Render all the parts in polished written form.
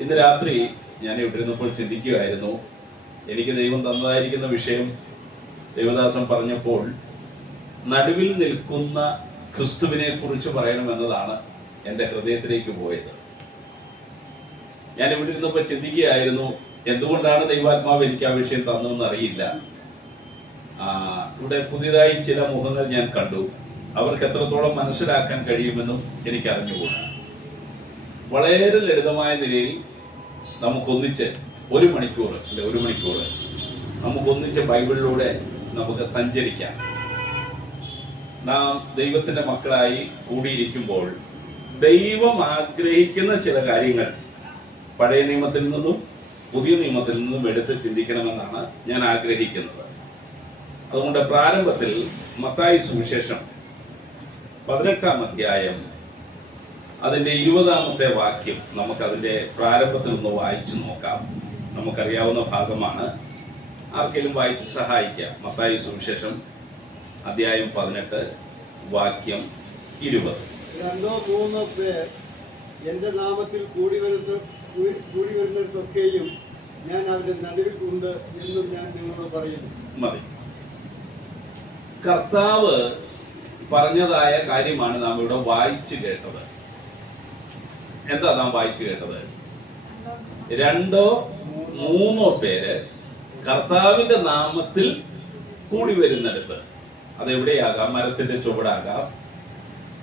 ഇന്ന് രാത്രി ഞാൻ ഇവിടെ ഇരുന്നപ്പോൾ ചിന്തിക്കുകയായിരുന്നു. എനിക്ക് ദൈവം തന്നതായിരിക്കുന്ന വിഷയം ദേവദാസൻ പറഞ്ഞപ്പോൾ നടുവിൽ നിൽക്കുന്ന ക്രിസ്തുവിനെ കുറിച്ച് പറയണമെന്നതാണ് എൻ്റെ ഹൃദയത്തിലേക്ക് പോയത്. ഞാൻ ഇവിടെ ഇരുന്നപ്പോൾ ചിന്തിക്കുകയായിരുന്നു, എന്തുകൊണ്ടാണ് ദൈവാത്മാവ് എനിക്ക് ആ വിഷയം തന്നതെന്ന് അറിയില്ല. ഇവിടെ പുതിയതായി ചില മുഖങ്ങൾ ഞാൻ കണ്ടു. അവർക്ക് എത്രത്തോളം മനസ്സിലാക്കാൻ കഴിയുമെന്നും എനിക്ക് അറിഞ്ഞുകൂടാ. വളരെ ലളിതമായ നിലയിൽ നമുക്കൊന്നിച്ച് ഒരു മണിക്കൂർ നമുക്കൊന്നിച്ച് ബൈബിളിലൂടെ നമുക്ക് സഞ്ചരിക്കാം. നാം ദൈവത്തിൻ്റെ മക്കളായി കൂടിയിരിക്കുമ്പോൾ ദൈവം ആഗ്രഹിക്കുന്ന ചില കാര്യങ്ങൾ പഴയ നിയമത്തിൽ നിന്നും പുതിയ നിയമത്തിൽ നിന്നും എടുത്ത് ചിന്തിക്കണമെന്നാണ് ഞാൻ ആഗ്രഹിക്കുന്നത്. അതുകൊണ്ട് പ്രാരംഭത്തിൽ മത്തായി സുവിശേഷം 18-ാം അധ്യായം അതിൻ്റെ 20-ാമത്തെ വാക്യം നമുക്കതിൻ്റെ പ്രാരംഭത്തിൽ ഒന്ന് വായിച്ചു നോക്കാം. നമുക്കറിയാവുന്ന ഭാഗമാണ്. ആർക്കെങ്കിലും വായിച്ച് സഹായിക്കാം. മത്തായി സുവിശേഷം അധ്യായം 18 വാക്യം 20. 2-3 പേർ എൻ്റെ നാമത്തിൽ കൂടി വരുന്നിടത്തൊക്കെയും ഞാൻ അവരുടെ നടുവിൽ ഉണ്ട് എന്നും ഞാൻ നിങ്ങളോട് പറയുന്നു. മതി. കർത്താവ് പറഞ്ഞതായ കാര്യമാണ് നാം ഇവിടെ വായിച്ചു കേട്ടത്. എന്താ നാം വായിച്ചു കേട്ടത്? 2-3 പേര് കർത്താവിന്റെ നാമത്തിൽ കൂടി വരുന്നിടത്ത്, അതെവിടെയാകാം, മരത്തിന്റെ ചുവടാകാം,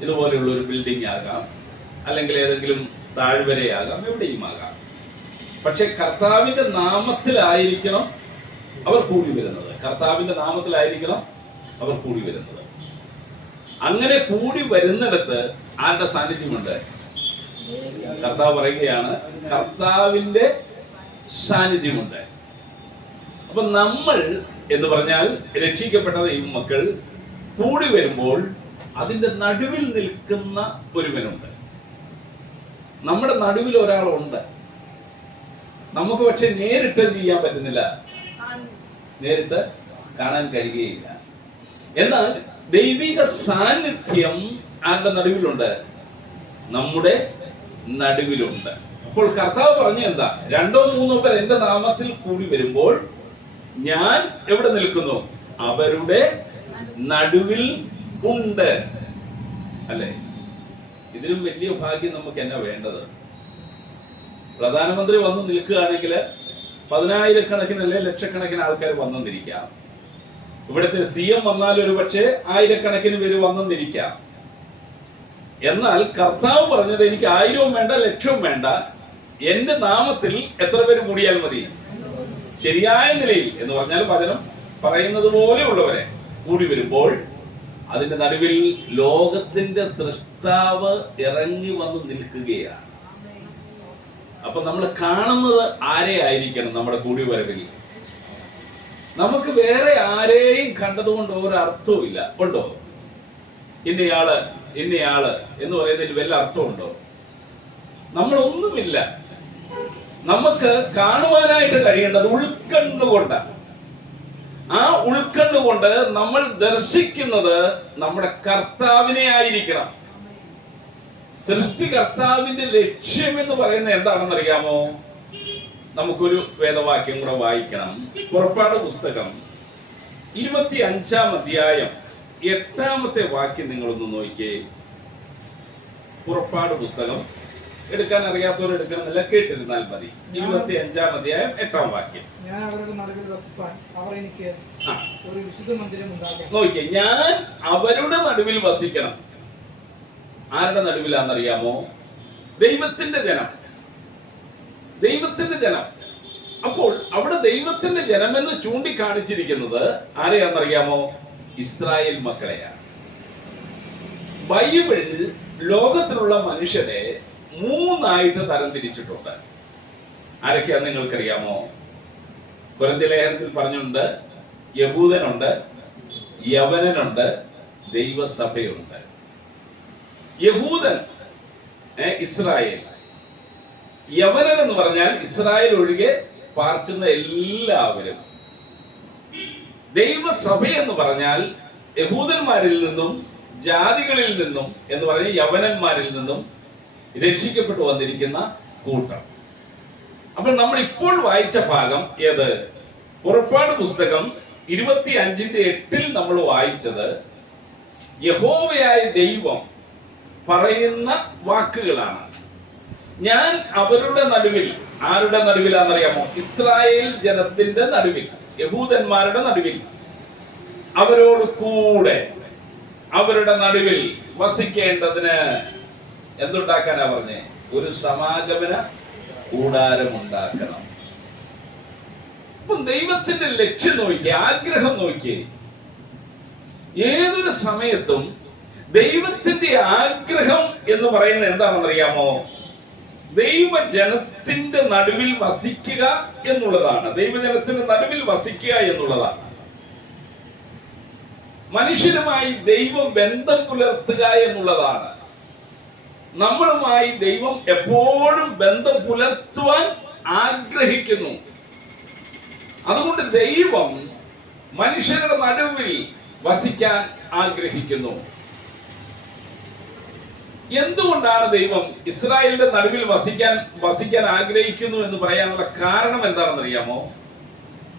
ഇതുപോലെയുള്ള ഒരു ബിൽഡിംഗ് ആകാം, അല്ലെങ്കിൽ ഏതെങ്കിലും താഴ്വരയാകാം, എവിടെയും ആകാം. പക്ഷെ കർത്താവിന്റെ നാമത്തിലായിരിക്കണം അവർ കൂടി വരുന്നത്. കർത്താവിന്റെ നാമത്തിലായിരിക്കണം അവർ കൂടി വരുന്നത്. അങ്ങനെ കൂടി വരുന്നിടത്ത് ആരുടെ സാന്നിധ്യമുണ്ട്? കർത്താവ് പറയുകയാണ്, കർത്താവിന്റെ സാന്നിധ്യമുണ്ട്. അപ്പൊ നമ്മൾ എന്ന് പറഞ്ഞാൽ രക്ഷിക്കപ്പെട്ട ദൈവമക്കൾ കൂടി വരുമ്പോൾ അതിന്റെ നടുവിൽ നിൽക്കുന്ന ഒരുവനുണ്ട്. നമ്മുടെ നടുവിൽ ഒരാളുണ്ട്. നമുക്ക് പക്ഷെ നേരിട്ട് ചെയ്യാൻ പറ്റുന്നില്ല, നേരിട്ട് കാണാൻ കഴിയുകയില്ല. എന്നാൽ ദൈവിക സാന്നിധ്യം ആരുടെ നടുവിലുണ്ട്? നമ്മുടെ നടുവിലുണ്ട്. അപ്പോൾ കർത്താവ് പറഞ്ഞു എന്താ? 2-3 പേർ എന്റെ നാമത്തിൽ കൂടി വരുമ്പോൾ ഞാൻ എവിടെ നിൽക്കുന്നു? അവരുടെ നടുവിൽ ഉണ്ട്. അല്ലെ? ഇതിലും വലിയ ഭാഗ്യം നമുക്ക് എന്നാ വേണ്ടത്? പ്രധാനമന്ത്രി വന്ന് നിൽക്കുകയാണെങ്കിൽ 10,000-കണക്കിന് അല്ലെ ലക്ഷക്കണക്കിന് ആൾക്കാർ വന്നെന്നിരിക്കാം. ഇവിടുത്തെ CM വന്നാൽ ഒരു പക്ഷേ 1000-കണക്കിന് പേര് വന്നെന്നിരിക്കാം. എന്നാൽ കർത്താവ് പറഞ്ഞത് എനിക്ക് 1000-ഉം വേണ്ട, 1,00,000-ഉം വേണ്ട, എന്റെ നാമത്തിൽ എത്ര പേര് കൂടിയാൽ മതി? ശരിയായ നിലയിൽ എന്ന് പറഞ്ഞാൽ വചനം പറയുന്നത് പോലെയുള്ളവരെ കൂടി വരുമ്പോൾ അതിന്റെ നടുവിൽ ലോകത്തിന്റെ സൃഷ്ടാവ് ഇറങ്ങി വന്ന് നിൽക്കുകയാണ്. അപ്പൊ നമ്മൾ കാണുന്നത് ആരെ ആയിരിക്കണം? നമ്മുടെ കൂടി വരവിൽ നമുക്ക് വേറെ ആരെയും കണ്ടതുകൊണ്ട് ഒരർത്ഥവും ഇല്ല. ഉണ്ടോ? ഇന്നയാള് എന്ന് പറയുന്നതിൽ വല്ല അർത്ഥമുണ്ടോ? നമ്മളൊന്നുമില്ല. നമുക്ക് കാണുവാനായിട്ട് കഴിയേണ്ടത് ഉൾക്കണ്ണുകൊണ്ടാണ്. ആ ഉൾക്കണ്ണുകൊണ്ട് നമ്മൾ ദർശിക്കുന്നത് നമ്മുടെ കർത്താവിനെ ആയിരിക്കണം. സൃഷ്ടികർത്താവിന്റെ ലക്ഷ്യം എന്ന് പറയുന്നത് എന്താണെന്ന് അറിയാമോ? നമുക്കൊരു വേദവാക്യം കൂടെ വായിക്കണം. പുറപ്പാട് പുസ്തകം 25-ാം അധ്യായം 8-ാമത്തെ വാക്യം നിങ്ങളൊന്ന് നോക്കിയേ. പുറപ്പാട് പുസ്തകം എടുക്കാൻ അറിയാത്തവർ എടുക്കണമെന്നില്ല, കേട്ടിരുന്നാൽ മതി. 25-ാം അധ്യായം 8-ാം വാക്യം. ഞാൻ അവരുടെ നടുവിൽ വസിപ്പാൻ അവർ എനിക്ക് ഒരു വിശുദ്ധ മന്ദിരം ഉണ്ടാക്കണം. നോക്കിയേ, ഞാൻ അവരുടെ നടുവിൽ വസിക്കണം. ആരുടെ നടുവിലാണെന്നറിയാമോ? ദൈവത്തിന്റെ ജനം. ദൈവത്തിന്റെ ജനം. അപ്പോൾ അവിടെ ദൈവത്തിന്റെ ജനമെന്ന് ചൂണ്ടിക്കാണിച്ചിരിക്കുന്നത് ആരെയാണെന്നറിയാമോ? ഇസ്രായേൽ മക്കളെയാണ്. ബൈബിൾ ലോകത്തിലുള്ള മനുഷ്യരെ 3 തരംതിരിച്ചിട്ടുണ്ട്. ആരൊക്കെയാന്ന് നിങ്ങൾക്കറിയാമോ? കൊരിന്ത്യർ ലേഖനത്തിൽ പറഞ്ഞിട്ടുണ്ട്, യഹൂദനുണ്ട്, യവനനുണ്ട്, ദൈവസഭയുണ്ട്. യഹൂദൻ ഇസ്രായേൽ, യവനൻ എന്ന് പറഞ്ഞാൽ ഇസ്രായേൽ ഒഴികെ പാർക്കുന്ന എല്ലാവരും. ദൈവസഭ എന്ന് പറഞ്ഞാൽ യഹൂദന്മാരിൽ നിന്നും ജാതികളിൽ നിന്നും എന്ന് പറഞ്ഞ യവനന്മാരിൽ നിന്നും രക്ഷിക്കപ്പെട്ടു വന്നിരിക്കുന്ന കൂട്ടം. അപ്പോൾ നമ്മൾ ഇപ്പോൾ വായിച്ച ഭാഗം ഏത്? പുറപ്പാട് പുസ്തകം 25:8 നമ്മൾ വായിച്ചത് യഹോവയായ ദൈവം പറയുന്ന വാക്കുകളാണ്. ഞാൻ അവരുടെ നടുവിൽ, ആരുടെ നടുവിലാണെന്നറിയാമോ? ഇസ്രായേൽ ജനത്തിന്റെ നടുവിൽ, യഹൂദന്മാരുടെ നടുവിൽ, അവരോട് കൂടെ അവരുടെ നടുവിൽ വസിക്കേണ്ടതിന് എന്തുണ്ടാക്കാനാ പറഞ്ഞേ? ഒരു സമാഗമന കൂടാരം ഉണ്ടാക്കണം. അപ്പൊ ദൈവത്തിന്റെ ലക്ഷ്യം നോക്കിയേ, ആഗ്രഹം നോക്കിയേ. ഏതൊരു സമയത്തും ദൈവത്തിന്റെ ആഗ്രഹം എന്ന് പറയുന്നത് എന്താണെന്നറിയാമോ? ദൈവജനത്തിന്റെ നടുവിൽ വസിക്കുക എന്നുള്ളതാണ്. ദൈവജനത്തിന്റെ നടുവിൽ വസിക്കുക എന്നുള്ളതാണ്. മനുഷ്യരുമായി ദൈവം ബന്ധം പുലർത്തുക എന്നുള്ളതാണ്. നമ്മളുമായി ദൈവം എപ്പോഴും ബന്ധം പുലർത്തുവാൻ ആഗ്രഹിക്കുന്നു. അതുകൊണ്ട് ദൈവം മനുഷ്യരുടെ നടുവിൽ വസിക്കാൻ ആഗ്രഹിക്കുന്നു. എന്തുകൊണ്ടാണ് ദൈവം ഇസ്രായേലിന്റെ നടുവിൽ വസിക്കാൻ ആഗ്രഹിക്കുന്നു എന്ന് പറയാനുള്ള കാരണം എന്താണെന്ന് അറിയാമോ?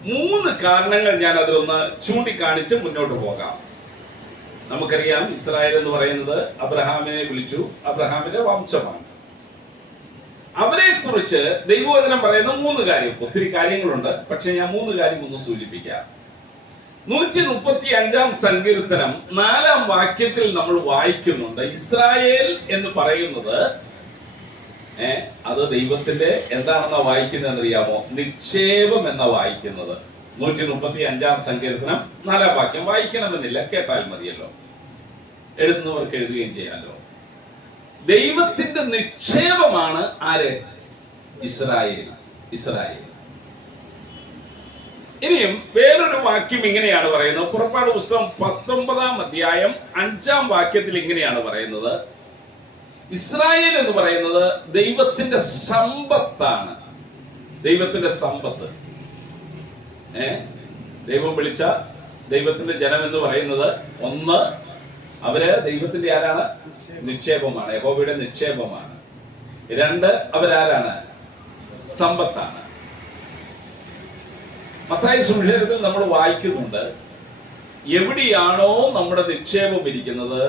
3 കാരണങ്ങൾ ഞാൻ അതിലൊന്ന് ചൂണ്ടിക്കാണിച്ച് മുന്നോട്ട് പോകാം. നമുക്കറിയാം, ഇസ്രായേൽ എന്ന് പറയുന്നത് അബ്രഹാമിനെ വിളിച്ചു, അബ്രഹാമിന്റെ വംശമാണ്. അവരെ കുറിച്ച് ദൈവവചനം പറയുന്ന 3 കാര്യം. ഒത്തിരി കാര്യങ്ങളുണ്ട്, പക്ഷെ ഞാൻ 3 കാര്യം ഒന്ന് സൂചിപ്പിക്കാം. 135 സങ്കീർത്തനം 4 വാക്യത്തിൽ നമ്മൾ വായിക്കുന്നുണ്ട്, ഇസ്രായേൽ എന്ന് പറയുന്നത് അത് ദൈവത്തിന്റെ എന്താണെന്നാ വായിക്കുന്നത് അറിയാമോ? നിക്ഷേപം എന്നാ വായിക്കുന്നത്. 135 സങ്കീർത്തനം 4 വാക്യം വായിക്കണമെന്നില്ല, കേട്ടാൽ മതിയല്ലോ, എഴുതുന്നവർക്ക് എഴുതുകയും ചെയ്യാമല്ലോ. ദൈവത്തിന്റെ നിക്ഷേപമാണ് ആര്? ഇസ്രായേൽ. ഇസ്രായേൽ. ഇനിയും വേറൊരു വാക്യം ഇങ്ങനെയാണ് പറയുന്നത്. പുറപ്പാട് പുസ്തകം 19-ാം അധ്യായം 5-ാം വാക്യത്തിൽ ഇങ്ങനെയാണ് പറയുന്നത്, ഇസ്രായേൽ എന്ന് പറയുന്നത് ദൈവത്തിന്റെ സമ്പത്താണ്. ദൈവത്തിന്റെ സമ്പത്ത്. ദൈവം വിളിച്ച ദൈവത്തിന്റെ ജനം എന്ന് പറയുന്നത്, ഒന്ന്, അവര് ദൈവത്തിന്റെ ആരാണ്? നിക്ഷേപമാണ്, യഹോവയുടെ നിക്ഷേപമാണ്. 2, അവരാരാണ്? സമ്പത്താണ്. മത്തായി സുവിശേഷത്തിൽ നമ്മൾ വായിക്കുന്നുണ്ട്, എവിടെയാണോ നമ്മുടെ നിക്ഷേപം ഇരിക്കുന്നത്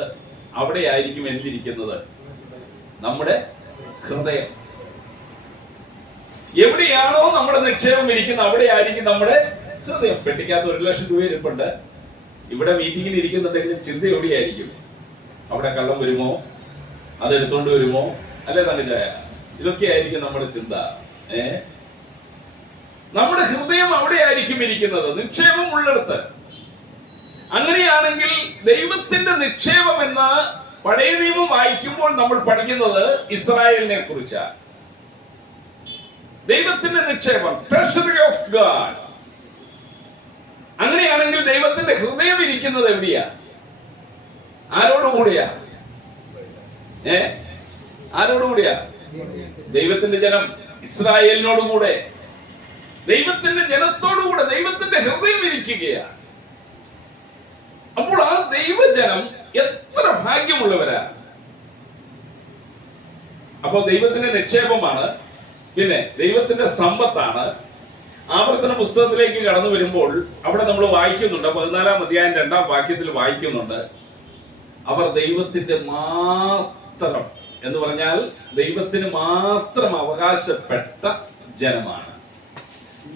അവിടെയായിരിക്കും എന്തിരിക്കുന്നത്? നമ്മുടെ ഹൃദയം. എവിടെയാണോ നമ്മുടെ നിക്ഷേപം ഇരിക്കുന്നത് അവിടെയായിരിക്കും നമ്മുടെ ഹൃദയം. പെട്ടിക്കകത്ത് 1,00,000 രൂപ ഇരിപ്പുണ്ട്, ഇവിടെ മീറ്റിംഗിൽ ഇരിക്കുന്നുണ്ടെങ്കിലും ചിന്ത എവിടെയായിരിക്കും? അവിടെ കള്ളം വരുമോ, അതെടുത്തോണ്ട് വരുമോ, അല്ലേ തങ്കച്ചായ? ഇതൊക്കെ ആയിരിക്കും നമ്മുടെ ചിന്ത. നമ്മുടെ ഹൃദയം അവിടെയായിരിക്കും ഇരിക്കുന്നത്, നിക്ഷേപം ഉള്ളിടത്ത്. അങ്ങനെയാണെങ്കിൽ ദൈവത്തിന്റെ നിക്ഷേപം എന്ന പഴയ നിയമം വായിക്കുമ്പോൾ നമ്മൾ പഠിക്കുന്നത് ഇസ്രായേലിനെ കുറിച്ചാണ്. ദൈവത്തിന്റെ നിക്ഷേപം, ട്രഷറി ഓഫ് ഗാഡ്. അങ്ങനെയാണെങ്കിൽ ദൈവത്തിന്റെ ഹൃദയം ഇരിക്കുന്നത് എവിടെയാ? ആരോടുകൂടിയാ? ആരോടുകൂടിയാ? ദൈവത്തിന്റെ ജനം ഇസ്രായേലിനോടുകൂടെ, ദൈവത്തിന്റെ ജനത്തോടുകൂടെ ദൈവത്തിന്റെ ഹൃദയം ഇരിക്കുകയാണ്. അപ്പോൾ ആ ദൈവജനം എത്ര ഭാഗ്യമുള്ളവരാ! അപ്പൊ ദൈവത്തിന്റെ നിക്ഷേപമാണ്, പിന്നെ ദൈവത്തിന്റെ സമ്പത്താണ്. ആവർത്തന പുസ്തകത്തിലേക്ക് കടന്നു വരുമ്പോൾ അവിടെ നമ്മൾ വായിക്കുന്നുണ്ട്, 14-ാം അധ്യായം 2-ാം വാക്യത്തിൽ വായിക്കുന്നുണ്ട്, അവർ ദൈവത്തിന്റെ മാത്രം എന്ന് പറഞ്ഞാൽ ദൈവത്തിന് മാത്രം അവകാശപ്പെട്ട ജനമാണ്.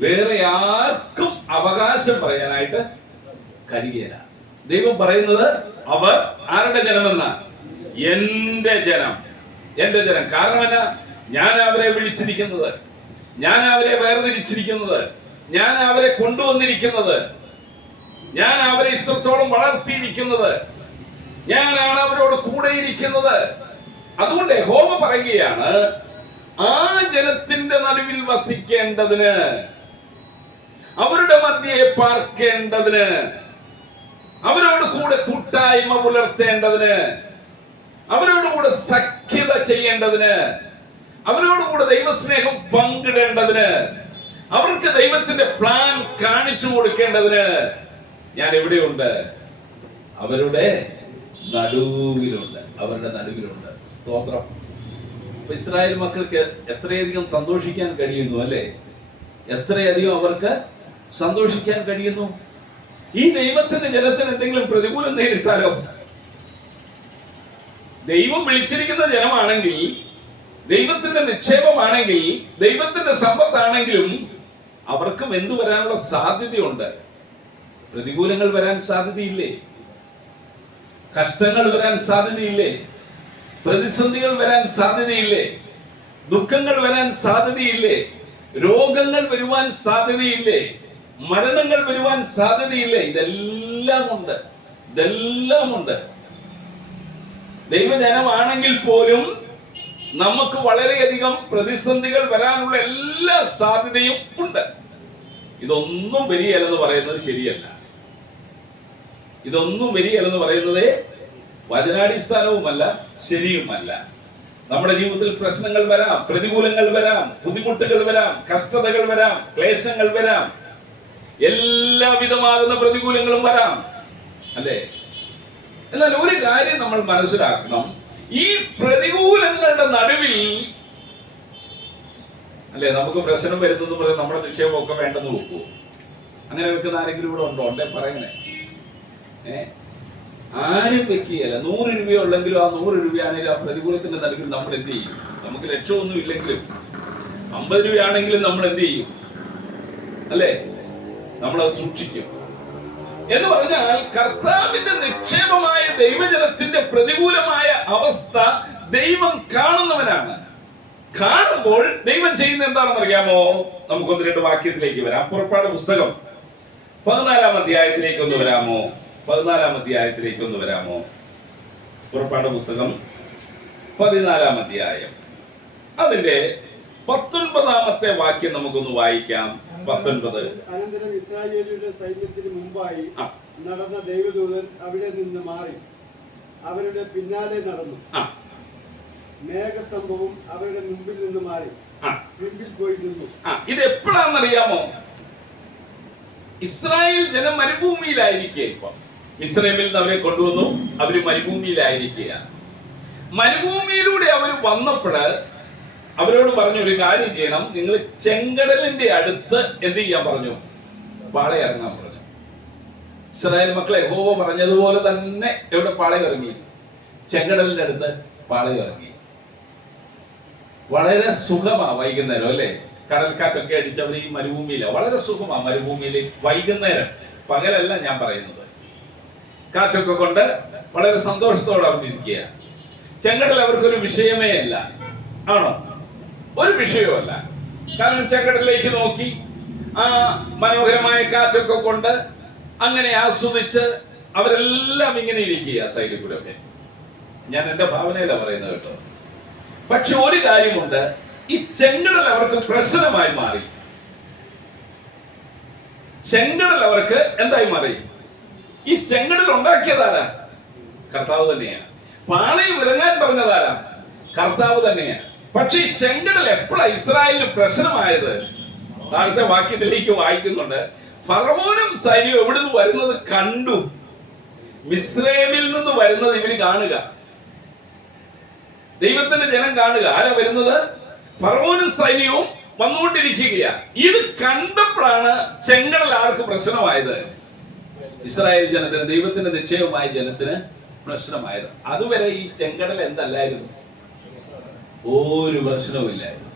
വേറെ ആർക്കും അവകാശം പറയാനായിട്ട് കഴിയില്ല. ദൈവം പറയുന്നത് അവർ ആരുടെ ജനമെന്ന? എന്റെ ജനം, എന്റെ ജനം. കാരണം എന്നാ? ഞാൻ അവരെ വിളിച്ചിരിക്കുന്നത്, ഞാൻ അവരെ വേർതിരിച്ചിരിക്കുന്നത്, ഞാൻ അവരെ കൊണ്ടുവന്നിരിക്കുന്നത്, ഞാൻ അവരെ ഇത്രത്തോളം വളർത്തിയിരിക്കുന്നത്, ഞാനാണ് അവരോട് കൂടെ ഇരിക്കുന്നത്. അതുകൊണ്ട് യഹോവ പറയുകയാണ്, ആ ജനത്തിന്റെ നടുവിൽ വസിക്കേണ്ടതിന്, അവരുടെ മധ്യേ പാർക്കേണ്ടതിന്, അവരോട് കൂടെ കൂട്ടായ്മ പുലർത്തേണ്ടതിന്, അവരോട് കൂടെ സഖ്യത ചെയ്യേണ്ടതിന്, അവരോട് കൂടെ ദൈവസ്നേഹം പങ്കിടേണ്ടതിന്, അവർക്ക് ദൈവത്തിന്റെ പ്ലാൻ കാണിച്ചു കൊടുക്കേണ്ടതിന് ഞാൻ എവിടെയുണ്ട്? അവരുടെ നടുവിലുണ്ട്, അവരുടെ നടുവിലുണ്ട്. സ്തോത്രം. അപ്പൊ ഇസ്രായേൽ മക്കൾക്ക് എത്രയധികം സന്തോഷിക്കാൻ കഴിയുന്നു അല്ലേ? എത്രയധികം അവർക്ക് സന്തോഷിക്കാൻ കഴിയുന്നു. ഈ ദൈവത്തിന്റെ ജനത്തിന് എന്തെങ്കിലും പ്രതികൂലം നേരിട്ടാലോ? ദൈവം വിളിച്ചിരിക്കുന്ന ജനമാണെങ്കിൽ, ദൈവത്തിന്റെ നിക്ഷേപമാണെങ്കിൽ, ദൈവത്തിന്റെ സമ്പത്താണെങ്കിലും അവർക്കും എന്തു വരാനുള്ള സാധ്യതയുണ്ട്? പ്രതികൂലങ്ങൾ വരാൻ സാധ്യതയില്ലേ? കഷ്ടങ്ങൾ വരാൻ സാധ്യതയില്ലേ? പ്രതിസന്ധികൾ വരാൻ സാധ്യതയില്ലേ? ദുഃഖങ്ങൾ വരാൻ സാധ്യതയില്ലേ? രോഗങ്ങൾ വരുവാൻ സാധ്യതയില്ലേ? മരണങ്ങൾ വരുവാൻ സാധ്യതയില്ലേ? ഇതെല്ലാം ഉണ്ട്. ദൈവജനമാണെങ്കിൽ പോലും നമുക്ക് വളരെയധികം പ്രതിസന്ധികൾ വരാനുള്ള എല്ലാ സാധ്യതയും ഉണ്ട്. ഇതൊന്നും വരികയല്ലെന്ന് പറയുന്നത് ശരിയല്ല. ഇതൊന്നും വരികയല്ലെന്ന് പറയുന്നത് വചനാടിസ്ഥാനവുമല്ല, ശരിയുമല്ല. നമ്മുടെ ജീവിതത്തിൽ പ്രശ്നങ്ങൾ വരാം, പ്രതികൂലങ്ങൾ വരാം, ബുദ്ധിമുട്ടുകൾ വരാം, കഷ്ടതകൾ വരാം, ക്ലേശങ്ങൾ വരാം, എല്ലാവിധമാകുന്ന പ്രതികൂലങ്ങളും വരാം, അല്ലേ? എന്നാൽ ഒരു കാര്യം നമ്മൾ മനസ്സിലാക്കണം, ഈ പ്രതികൂലങ്ങളുടെ നടുവിൽ അല്ലേ നമുക്ക് പ്രശ്നം വരുന്നത് പോലെ നമ്മുടെ നിക്ഷേപമൊക്കെ വേണ്ടെന്ന് വെക്കൂ. അങ്ങനെ വെക്കുന്ന ആരെങ്കിലും ഇവിടെ ഉണ്ടോ? ഉണ്ടേ പറയണേ. ആരും വെക്കുകയല്ല. 100 രൂപയോ ഉള്ളെങ്കിലും ആ 100 രൂപയാണെങ്കിലും ആ പ്രതികൂലത്തിന്റെ നടുവിൽ നമ്മൾ എന്ത് ചെയ്യും? നമുക്ക് ലക്ഷമൊന്നും ഇല്ലെങ്കിലും 50 രൂപയാണെങ്കിലും നമ്മൾ എന്ത് ചെയ്യും? അല്ലേ? നമ്മളത് സൂക്ഷിക്കും. എന്ന് പറഞ്ഞാൽ കർത്താവിന്റെ നിക്ഷേപമായ ദൈവജനത്തിന്റെ പ്രതികൂലമായ അവസ്ഥ ദൈവം കാണുന്നവനാണ്. കാണുമ്പോൾ ദൈവം ചെയ്യുന്ന എന്താണെന്ന് അറിയാമോ? നമുക്കൊന്ന് 2 വാക്യത്തിലേക്ക് വരാം. പുറപ്പാട് പുസ്തകം 14-ാം അധ്യായത്തിലേക്ക് ഒന്ന് വരാമോ? 14-ാം അധ്യായത്തിലേക്ക് ഒന്ന് വരാമോ? പുറപ്പാട് പുസ്തകം 14-ാം അധ്യായം അതിന്റെ 19-ാമത്തെ വാക്യം നമുക്കൊന്ന് വായിക്കാം. 19. അനന്തരം ഇസ്രായേലിന്റെ സൈന്യത്തിന് മുമ്പായി നടന്ന ദൈവദൂതൻ അവിടെ നിന്ന് മാറി അവരുടെ പിന്നാലെ നടന്നു. മേഘസ്തംഭവും അവരുടെ മുമ്പിൽ നിന്ന് മാറി പിമ്പിൽ പോയി നിന്നു. ഇത് എപ്പോഴാണെന്നറിയാമോ? ഇസ്രായേൽ ജനം മരുഭൂമിയിലായിരിക്കുക. ഇപ്പൊ ഇസ്രായേലിൽ നിന്ന് അവരെ കൊണ്ടുവന്നു, അവര് മരുഭൂമിയിലായിരിക്കുക. മരുഭൂമിയിലൂടെ അവർ വന്നപ്പോൾ അവരോട് പറഞ്ഞു, ഒരു കാര്യം ചെയ്യണം, നിങ്ങൾ ചെങ്കടലിന്റെ അടുത്ത് എന്ത് ചെയ്യാൻ പറഞ്ഞു? പാളയിറങ്ങാൻ പറഞ്ഞു. ഇസ്രായേൽ മക്കളെ യഹോവ പറഞ്ഞതുപോലെ തന്നെ എവിടെ പാളയിറങ്ങി? ചെങ്കടലിന്റെ അടുത്ത് പാളയിറങ്ങി. വളരെ സുഖമാ വൈകുന്നേരം, അല്ലേ? കടൽക്കാറ്റൊക്കെ അടിച്ചവർ ഈ മരുഭൂമിയില വളരെ സുഖമാ. മരുഭൂമിയിൽ വൈകുന്നേരം, പകലല്ല ഞാൻ പറയുന്നത്. കാറ്റൊക്കെ കൊണ്ട് വളരെ സന്തോഷത്തോടെ അവരിയ്ക്കുക. ചെങ്കടൽ അവർക്കൊരു വിഷയമേ അല്ല. ആണോ? ഒരു വിഷയമല്ല. കാരണം ചെങ്കടലിലേക്ക് നോക്കി ആ മനോഹരമായ കാറ്റൊക്കെ കൊണ്ട് അങ്ങനെ ആസ്വദിച്ച് അവരെല്ലാം ഇങ്ങനെ ഇരിക്കുക സൈഡിൽ കൂടെ ഒക്കെ. ഞാൻ എന്റെ ഭാവനയിലാണ് പറയുന്നത് കേട്ടോ. പക്ഷെ ഒരു കാര്യമുണ്ട്, ഈ ചെങ്കടൽ അവർക്ക് പ്രശ്നമായി മാറി. ചെങ്കടൽ അവർക്ക് എന്തായി മാറി? ഈ ചെങ്കടൽ ഉണ്ടാക്കിയതാരാ? കർത്താവ് തന്നെയാണ്. പാളയം ഇറങ്ങാൻ പറഞ്ഞതാരാ? കർത്താവ് തന്നെയാണ്. പക്ഷെ ഈ ചെങ്കടൽ എപ്പോഴാണ് ഇസ്രായേലിന് പ്രശ്നമായത്? താഴത്തെ വാക്യത്തിലേക്ക് വായിക്കുന്നുണ്ട്, ഫറവോനും സൈന്യവും എവിടുന്ന് വരുന്നത് കണ്ടു. മിസ്രൈമിൽ നിന്ന് വരുന്നത് ഇവര് കാണുക, ദൈവത്തിന്റെ ജനം കാണുക. ആരാ വരുന്നത്? ഫറവോനും സൈന്യവും വന്നുകൊണ്ടിരിക്കുകയാണ്. ഇത് കണ്ടപ്പോഴാണ് ചെങ്കടൽ ആർക്ക് പ്രശ്നമായത്? ഇസ്രായേൽ ജനത്തിന്, ദൈവത്തിന്റെ നിശ്ചയമായ ജനത്തിന് പ്രശ്നമായത്. അതുവരെ ഈ ചെങ്കടൽ എന്തല്ലായിരുന്നു? ഒരു പ്രശ്നവുമില്ലായിരുന്നു.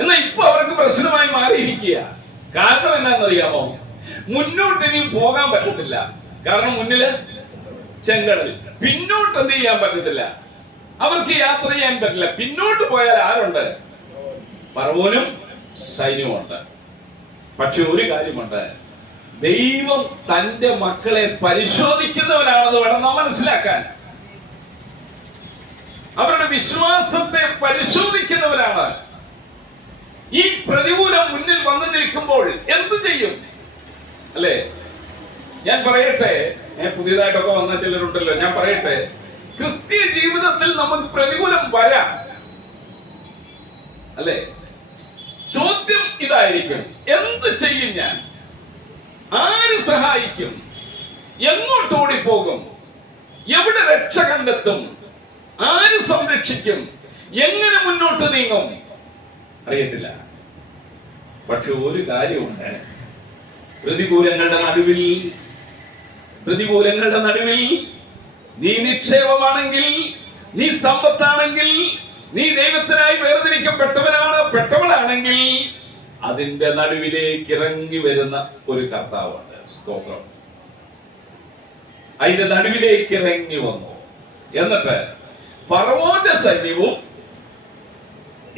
എന്നാൽ ഇപ്പൊ അവർക്ക് പ്രശ്നമായി മാറിയിരിക്കുക. കാരണം എന്നാന്നറിയാമോ? മുന്നോട്ട് ഇനി പോകാൻ പറ്റത്തില്ല. കാരണം മുന്നില് ചെങ്കടൽ. പിന്നോട്ട് എന്ത് ചെയ്യാൻ പറ്റത്തില്ല, അവർക്ക് യാത്ര ചെയ്യാൻ പറ്റില്ല. പിന്നോട്ട് പോയാൽ ആരുണ്ട്? ഫറവോനും സൈന്യമുണ്ട്. പക്ഷെ ഒരു കാര്യമുണ്ട്, ദൈവം തന്റെ മക്കളെ പരിശോധിക്കുന്നവനാണെന്ന് വേണം നാം മനസ്സിലാക്കാൻ. അവരുടെ വിശ്വാസത്തെ പരിശോധിക്കുന്നവരാണ്. ഈ പ്രതികൂലം മുന്നിൽ വന്നു നിൽക്കുമ്പോൾ എന്തു ചെയ്യും? അല്ലേ? ഞാൻ പറയട്ടെ, പുതിയതായിട്ടൊക്കെ വന്ന ചിലരുണ്ടല്ലോ, ഞാൻ പറയട്ടെ, ക്രിസ്തീയ ജീവിതത്തിൽ നമുക്ക് പ്രതികൂലം വരാം, അല്ലേ? ചോദ്യം ഇതായിരിക്കും, എന്ത് ചെയ്യും ഞാൻ? ആര് സഹായിക്കും? എങ്ങോട്ട് ഓടിപ്പോകും? എവിടെ രക്ഷ കണ്ടെത്തും? ആര് സംരക്ഷിക്കും? എങ്ങനെ മുന്നോട്ട് നീങ്ങും അറിയത്തില്ല. പക്ഷെ ഒരു കാര്യമുണ്ട്, പ്രതികൂലങ്ങളുടെ നടുവിൽ നീ നിക്ഷേപമാണെങ്കിൽ, നീ സമ്പത്താണെങ്കിൽ, നീ ദൈവത്തിനായി പെട്ടവളാണെങ്കിൽ അതിന്റെ നടുവിലേക്ക് ഇറങ്ങി വരുന്ന ഒരു കർത്താവുണ്ട്. സ്തോത്രം. അതിന്റെ നടുവിലേക്ക് ഇറങ്ങി വന്നു. എന്നിട്ട് ഫറവോന്റെ സൈന്യവും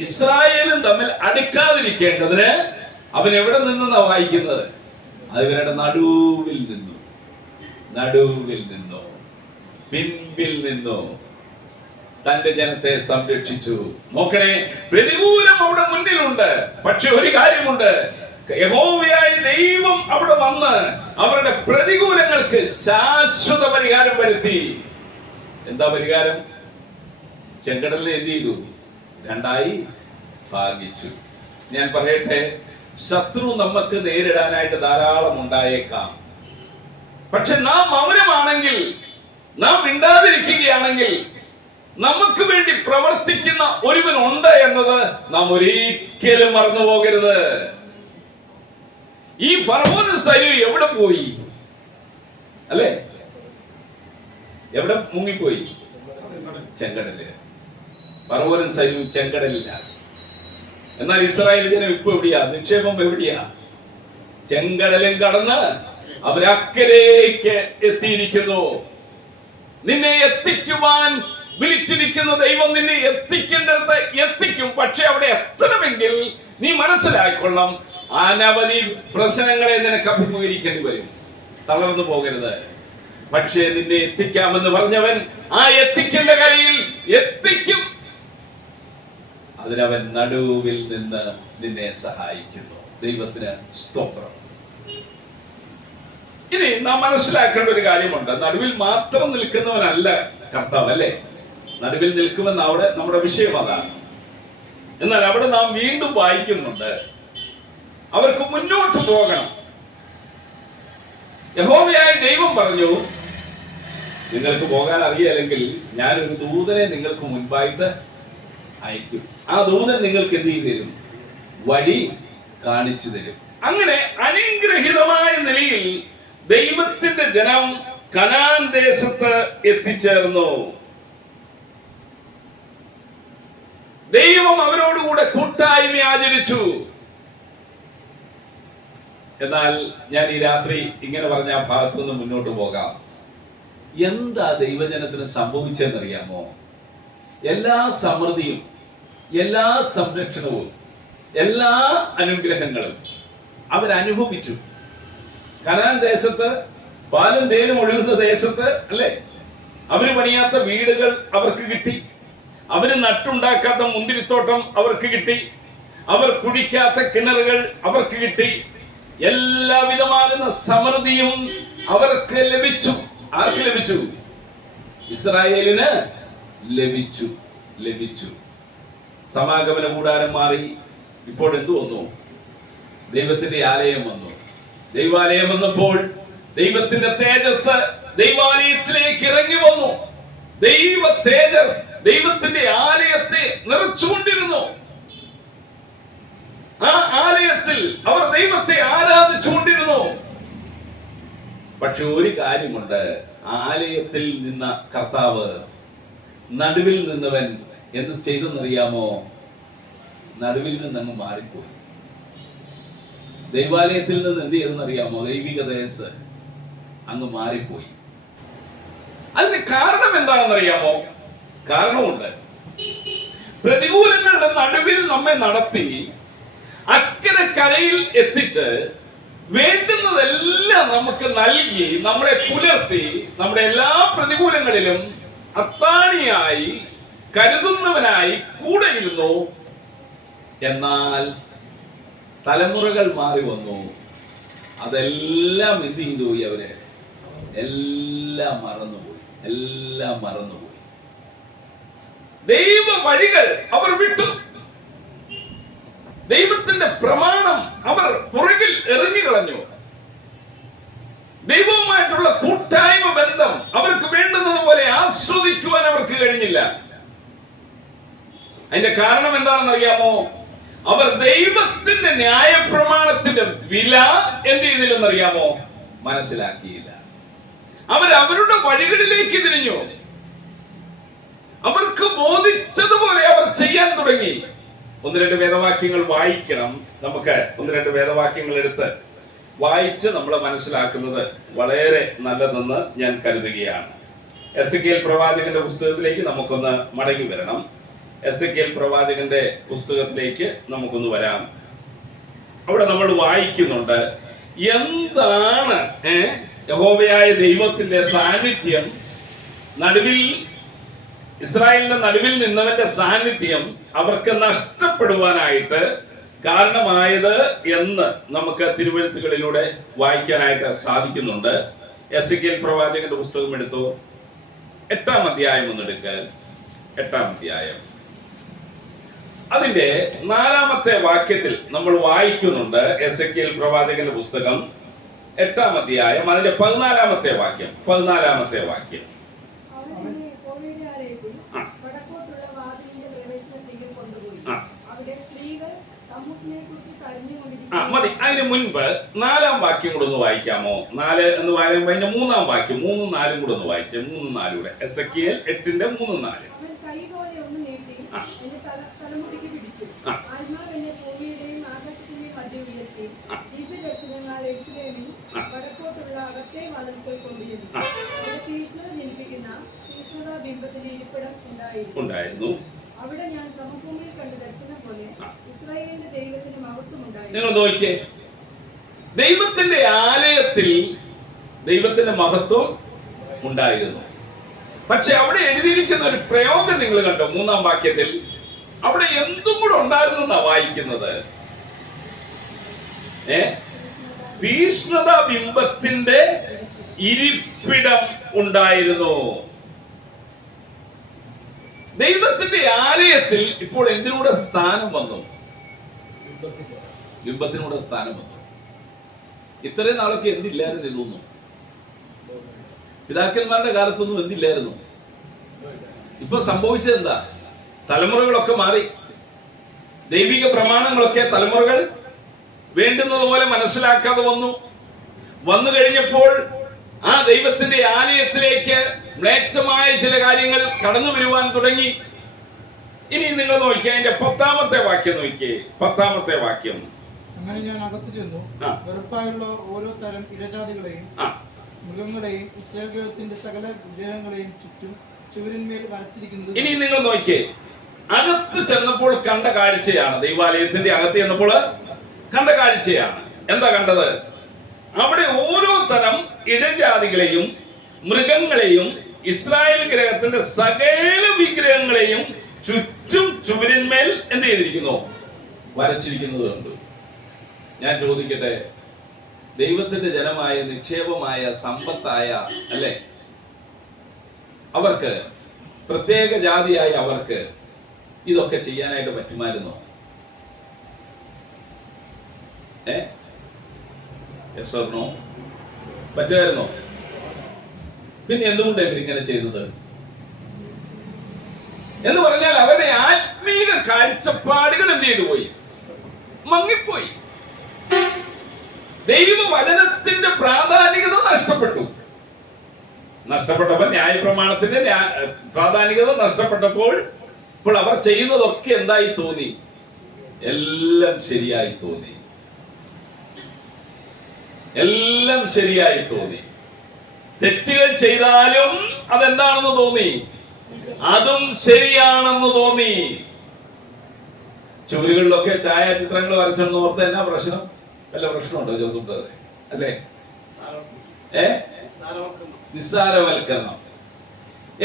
ഇസ്രായേലും തമ്മിൽ അടുക്കാതിരിക്കേണ്ടതിന് അവൻ എവിടെ നിന്നാ വായിക്കുന്നത്? അവരുടെ നടുവിൽ നിന്നു, പിൻപിൽ നിന്നു തന്റെ ജനത്തെ സംരക്ഷിച്ചു. നോക്കണേ, പ്രതികൂലം അവിടെ മുന്നിലുണ്ട്. പക്ഷെ ഒരു കാര്യമുണ്ട്, യഹോവയായ ദൈവം അവിടെ വന്ന് അവരുടെ പ്രതികൂലങ്ങൾക്ക് ശാശ്വത പരിഹാരം വരുത്തി. എന്താ പരിഹാരം? ചെങ്കടലിനെ എന്ത് ചെയ്തു? രണ്ടായി ഭാഗിച്ചു. ഞാൻ പറയട്ടെ, ശത്രു നമുക്ക് നേരിടാനായിട്ട് ധാരാളം ഉണ്ടായേക്കാം. പക്ഷെ നാം മൗനമാണെങ്കിൽ, നാം മിണ്ടാതിരിക്കുകയാണെങ്കിൽ, നമുക്ക് വേണ്ടി പ്രവർത്തിക്കുന്ന ഒരുവനുണ്ട് എന്നത് നാം ഒരിക്കലും മറന്നു പോകരുത്. ഈ ഫറവോനും സൈന്യം എവിടെ പോയി? അല്ലേ? എവിടെ മുങ്ങിപ്പോയി? ചെങ്കടലില്. ഫറവോനും സൈന്യവും ചെങ്കടലില്ല. എന്നാൽ ഇസ്രായേൽ ജനം ഇപ്പൊ എവിടെയാ? നിക്ഷേപം എവിടെയാ? ചെങ്കടലും കടന്ന് അവരക്കരേക്ക് എത്തിയിരിക്കുന്നു. നിന്നെ എത്തിക്കുവാൻ വിളിച്ചിരിക്കുന്ന ദൈവം നിന്നെ എത്തിക്കേണ്ടത് എത്തിക്കും. പക്ഷെ അവിടെ എത്തണമെങ്കിൽ നീ മനസ്സിലാക്കണം, അനവധി പ്രശ്നങ്ങളെ നിനക്ക് അഭിമുഖീകരിക്കേണ്ടി വരും. തളർന്നു പോകരുത്. പക്ഷേ നിന്നെ എത്തിക്കാമെന്ന് പറഞ്ഞവൻ ആ എത്തിക്കേണ്ട കരയിൽ എത്തിക്കും. അതിനവൻ നടുവിൽ നിന്ന് നിന്നെ സഹായിക്കുന്നു. ദൈവത്തിന് സ്തോത്രം. ഇനി നാം മനസ്സിലാക്കേണ്ട ഒരു കാര്യമുണ്ട്, നടുവിൽ മാത്രം നിൽക്കുന്നവനല്ല കർത്താവ്. അല്ലേ? നടുവിൽ നിൽക്കുമെന്ന് അവിടെ നമ്മുടെ വിഷയം അതാണ്. എന്നാൽ അവിടെ നാം വീണ്ടും വായിക്കുന്നുണ്ട്, അവർക്ക് മുന്നോട്ട് പോകണം. യഹോവയായ ദൈവം പറഞ്ഞു, നിങ്ങൾക്ക് പോകാൻ അറിയില്ലെങ്കിൽ ഞാനൊരു ദൂതനെ നിങ്ങൾക്ക് മുൻപായിട്ട് അയക്കും. ആ ദൂതൻ നിങ്ങൾക്ക് എന്ത് ചെയ്തു തരും? വഴി കാണിച്ചു തരും. അങ്ങനെ അനുഗ്രഹീതമായ നിലയിൽ ദൈവത്തിന്റെ ജനം കനാൻ ദേശത്ത് എത്തിച്ചേർന്നു. ദൈവം അവരോടുകൂടെ കൂട്ടായ്മ ആചരിച്ചു. എന്നാൽ ഞാൻ ഈ രാത്രി ഇങ്ങനെ പറഞ്ഞ ആ ഭാഗത്തു നിന്ന് മുന്നോട്ട് പോകാം. എന്താ ദൈവജനത്തിന് സംഭവിച്ചെന്നറിയാമോ? എല്ലാ സമൃദ്ധിയും, എല്ലാ സംരക്ഷണവും, എല്ലാ അനുഗ്രഹങ്ങളും അവരനുഭവിച്ചു. കനാൻ ദേശത്ത്, പാലും തേനും ഒഴുകുന്ന ദേശത്ത്, അല്ലേ? അവര് പണിയാത്ത വീടുകൾ അവർക്ക് കിട്ടി. അവര് നട്ടുണ്ടാക്കാത്ത മുന്തിരിത്തോട്ടം അവർക്ക് കിട്ടി. അവർ കുഴിക്കാത്ത കിണറുകൾ അവർക്ക് കിട്ടി. എല്ലാവിധമാകുന്ന സമൃദ്ധിയും അവർക്ക് ലഭിച്ചു. ആർക്ക് ലഭിച്ചു? ഇസ്രായേലിന് ലഭിച്ചു. സമാഗമന കൂടാരം മാറി. ഇപ്പോൾ എന്തു വന്നു? ദൈവത്തിന്റെ ആലയം വന്നു. ദൈവാലയം വന്നപ്പോൾ ദൈവത്തിന്റെ തേജസ് ദൈവാലയത്തിലേക്ക് ഇറങ്ങി വന്നു. ദൈവ തേജസ് ദൈവത്തിന്റെ ആലയത്തെ നിറച്ചുകൊണ്ടിരുന്നു. ആ ആലയത്തിൽ അവർ ദൈവത്തെ ആരാധിച്ചുകൊണ്ടിരുന്നു. പക്ഷെ ഒരു കാര്യമുണ്ട്, ആലയത്തിൽ നിന്ന കർത്താവ് നടുവിൽ നിന്നവൻ എന്ത് ചെയ്തെന്നറിയാമോ? നടുവിൽ നിന്നങ്ങ് മാറിപ്പോയി. ദൈവാലയത്തിൽ നിന്ന് എന്ത് ചെയ്തെന്നറിയാമോ? ദൈവിക തേജസ് അങ്ങ് മാറിപ്പോയി. അതിന് കാരണം എന്താണെന്നറിയാമോ? കാരണമുണ്ട്. പ്രതികൂലങ്ങളുടെ നടുവിൽ നമ്മെ നടത്തി അക്കരെ കരയിൽ എത്തിച്ച് വേണ്ടുന്നതെല്ലാം നമുക്ക് നൽകി, നമ്മളെ പുലർത്തി, നമ്മുടെ എല്ലാ പ്രതികൂലങ്ങളിലും അത്താണിയായി കരുതുന്നവനായി കൂടെ ഇരുന്നു. എന്നാൽ തലമുറകൾ മാറി വന്നു. അതെല്ലാം എന്ത് ചെയ്തു? അവര് എല്ലാം മറന്നുപോയി. ദൈവ വഴികൾ അവർ വിട്ടു. ദൈവത്തിന്റെ പ്രമാണം അവർ പുറകിൽ എറിഞ്ഞു കളഞ്ഞു. ദൈവവുമായിട്ടുള്ള കൂട്ടായ്മ ബന്ധം അവർക്ക് വേണ്ടുന്നത് പോലെ ആസ്വദിക്കുവാൻ അവർക്ക് കഴിഞ്ഞില്ല. അതിന്റെ കാരണം എന്താണെന്ന് അറിയാമോ? അവർ ദൈവത്തിന്റെ ന്യായപ്രമാണത്തിന്റെ വില എന്ത് ചെയ്തില്ലെന്നറിയാമോ? മനസ്സിലാക്കിയില്ല. അവരുടെ വഴികളിലേക്ക് തിരിഞ്ഞു. അവർക്ക് ബോധിച്ചതുപോലെ അവർ ചെയ്യാൻ തുടങ്ങി. ഒന്ന് രണ്ട് വേദവാക്യങ്ങൾ വായിക്കണം. നമുക്ക് ഒന്ന് രണ്ട് വേദവാക്യങ്ങൾ എടുത്ത് വായിച്ച് നമ്മൾ മനസ്സിലാക്കുന്നത് വളരെ നല്ലതെന്ന് ഞാൻ കരുതുകയാണ്. എസെക്കിയേൽ പ്രവാചകന്റെ പുസ്തകത്തിലേക്ക് നമുക്കൊന്ന് മടങ്ങി വരണം. എസെക്കിയേൽ പ്രവാചകന്റെ പുസ്തകത്തിലേക്ക് നമുക്കൊന്ന് വരാം. അവിടെ നമ്മൾ വായിക്കുന്നുണ്ട് എന്താണ് യഹോവയായ ദൈവത്തിന്റെ സാന്നിധ്യം നടുവിൽ, ഇസ്രായേലിന്റെ നടുവിൽ നിന്നവന്റെ സാന്നിധ്യം അവർക്ക് നഷ്ടപ്പെടുവാനായിട്ട് കാരണമായത് എന്ന് നമുക്ക് തിരുവെഴുത്തുകളിലൂടെ വായിക്കാനായിട്ട് സാധിക്കുന്നുണ്ട്. എസെക്കിയേൽ പ്രവാചകന്റെ പുസ്തകം എടുത്തു, 8-ാം അധ്യായം ഒന്നെടുക്കുക. 8-ാം അധ്യായം അതിന്റെ 4-ാമത്തെ വാക്യത്തിൽ നമ്മൾ വായിക്കുന്നുണ്ട്. എസെക്കിയേൽ പ്രവാചകന്റെ പുസ്തകം 8-ാം അധ്യായം അതിന്റെ 14-ാമത്തെ വാക്യം. 14-ാമത്തെ വാക്യം മതി. അതിന് മുൻപ് 4-ാം വാക്യം കൂടെ ഒന്ന് വായിക്കാമോ? 4 എന്ന് പറയുമ്പോൾ അതിന്റെ 3-ാം വാക്യം 3-ഉം 4-ഉം കൂടെ ഒന്ന് വായിച്ചേ. 3-ഉം 4-ഉം കൂടെ. എസെക്കിയേൽ 8-ന്റെ 3-ഉം 4-ഉം. ഉണ്ടായിരുന്നു. നിങ്ങൾ നോക്കിയേ, ദൈവത്തിന്റെ ആലയത്തിൽ ദൈവത്തിന്റെ മഹത്വം ഉണ്ടായിരുന്നു. പക്ഷെ അവിടെ എഴുതിയിരിക്കുന്ന ഒരു പ്രയോഗം നിങ്ങൾ കണ്ടോ? 3-ാം വാക്യത്തിൽ അവിടെ എന്തും കൂടെ ഉണ്ടായിരുന്നെന്നാ വായിക്കുന്നത്. തീഷ്ണത ബിംബത്തിന്റെ ഇരിപ്പിടം ഉണ്ടായിരുന്നു. ദൈവത്തിന്റെ ആലയത്തിൽ ഇപ്പോൾ എന്തിനൂടെ സ്ഥാനം വന്നു? ബിംബത്തിനൂടെ സ്ഥാനം വന്നു. ഇത്രയും നാളൊക്കെ എന്തില്ലായിരുന്നു തോന്നുന്നു? പിതാക്കന്മാരുടെ കാലത്തൊന്നും എന്തില്ലായിരുന്നു? ഇപ്പൊ സംഭവിച്ചത് എന്താ? തലമുറകളൊക്കെ മാറി. ദൈവിക പ്രമാണങ്ങളൊക്കെ തലമുറകൾ വേണ്ടുന്നത് പോലെ മനസ്സിലാക്കാതെ വന്നു കഴിഞ്ഞപ്പോൾ ആ ദൈവത്തിന്റെ ആലയത്തിലേക്ക് മ്ലേച്ഛമായ ചില കാര്യങ്ങൾ കടന്നു വരുവാൻ തുടങ്ങി. ഇനി നിങ്ങൾ നോക്കിയേ, അതിന്റെ 10-ാമത്തെ വാക്യം നോക്കിയേ. 10-ാമത്തെ വാക്യം. അങ്ങനെ ഞാൻ അകത്ത് ചെന്നു, വെറുപ്പായുള്ള ഓരോ തരം ഇഴജാതികളെയും മൃഗങ്ങളെയും ഇസ്രായേൽ ഗൃഹത്തിന്റെ സകല വിഗ്രഹങ്ങളെയും ചുറ്റും ചുവരിന്മേൽ വരച്ചിരിക്കുന്നത്. ഇനി നിങ്ങൾ നോക്കിയേ, അകത്ത് ചെന്നപ്പോൾ കണ്ട കാഴ്ചയാണ്. ദൈവാലയത്തിന്റെ അകത്ത് ചെന്നപ്പോൾ കണ്ട കാഴ്ചയാണ്. എന്താ കണ്ടത്? അവിടെ ഓരോ തരം ഇടജാതികളെയും മൃഗങ്ങളെയും ഇസ്രായേൽ ഗ്രഹത്തിന്റെ സകല വിഗ്രഹങ്ങളെയും ചുറ്റും ചുവരിന്മേൽ എന്ത് ചെയ്തിരിക്കുന്നു? വരച്ചിരിക്കുന്നത് കണ്ടു. ഞാൻ ചോദിക്കട്ടെ, ദൈവത്തിന്റെ ജനമായ നിക്ഷേപമായ സമ്പത്തായ അല്ലെ അവർക്ക്, പ്രത്യേക ജാതിയായ അവർക്ക് ഇതൊക്കെ ചെയ്യാനായിട്ട് പറ്റുമായിരുന്നോ? പറ്റുമായിരുന്നോ? പിന്നെ എന്തുകൊണ്ട് ഇവരിങ്ങനെ ചെയ്തത് എന്ന് പറഞ്ഞാൽ അവരുടെ ആത്മീക കാഴ്ചപ്പാടുകൾ എന്ത് ചെയ്തു പോയി? മങ്ങിപ്പോയി. ദൈവവചനത്തിന്റെ പ്രാധാന്യത നഷ്ടപ്പെട്ടപ്പോൾ ന്യായപ്രമാണത്തിന്റെ പ്രാധാന്യത നഷ്ടപ്പെട്ടപ്പോൾ ഇപ്പോൾ അവർ ചെയ്യുന്നതൊക്കെ എന്തായി തോന്നി? എല്ലാം ശരിയായി തോന്നി. എല്ലാം ശരിയായി തോന്നി. തെറ്റുകൾ ചെയ്താലും അതെന്താണെന്ന് തോന്നി? അതും ശരിയാണെന്ന് തോന്നി. ചുവരുകളിലൊക്കെ ഛായാചിത്രങ്ങൾ വരച്ചെന്ന് ഓർത്ത് എന്നാ പ്രശ്നം? വല്ല പ്രശ്നമുണ്ടോ ജോസഫ്? അല്ലേ? നിസ്സാരവൽക്കരണം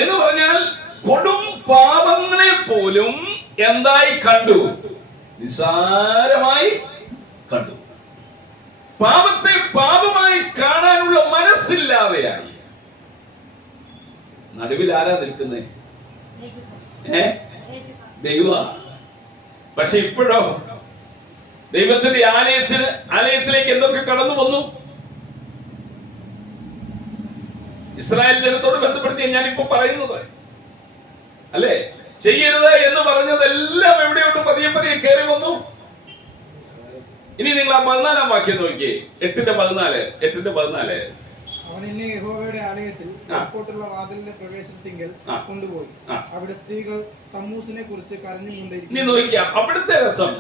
എന്ന് പറഞ്ഞാൽ കൊടും പാപങ്ങളെ പോലും എന്തായി കണ്ടു? നിസ്സാരമായി കണ്ടു. പാപത്തെ പാപമായി കാണാനുള്ള മനസ്സില്ലാതെയായി. നടുവിൽ ആരാ നിൽക്കുന്നേ? ദൈവ. പക്ഷെ ഇപ്പോഴോ ദൈവത്തിന്റെ ആലയത്തിലേക്ക് എന്തൊക്കെ കടന്നു വന്നു? ഇസ്രായേൽ ജനത്തോട് ബന്ധപ്പെടുത്തി ഞാനിപ്പോ പറയുന്നത് അല്ലേ? ചെയ്യരുത് എന്ന് പറഞ്ഞതെല്ലാം എവിടെയോട്ട് പതിയെ പതിയെ കയറി വന്നു. ഇനി നിങ്ങൾ ആ 14-ാം വാക്യം നോക്കിയേ. 8:14. അവൻ എന്നെ യഹോവയുടെ ആലയത്തിൽ പുറത്തോട്ടുള്ള വാതിലിന്റെ പ്രവേശനത്തിങ്കൽ കൊണ്ടുപോയി. അവിടെ സ്ത്രീകൾ തമ്മൂസിനെ കുറിച്ച് കരഞ്ഞുകൊണ്ടിരിക്കുന്നു. ഇനി നോക്കിയ അവിടുത്തെ രസം,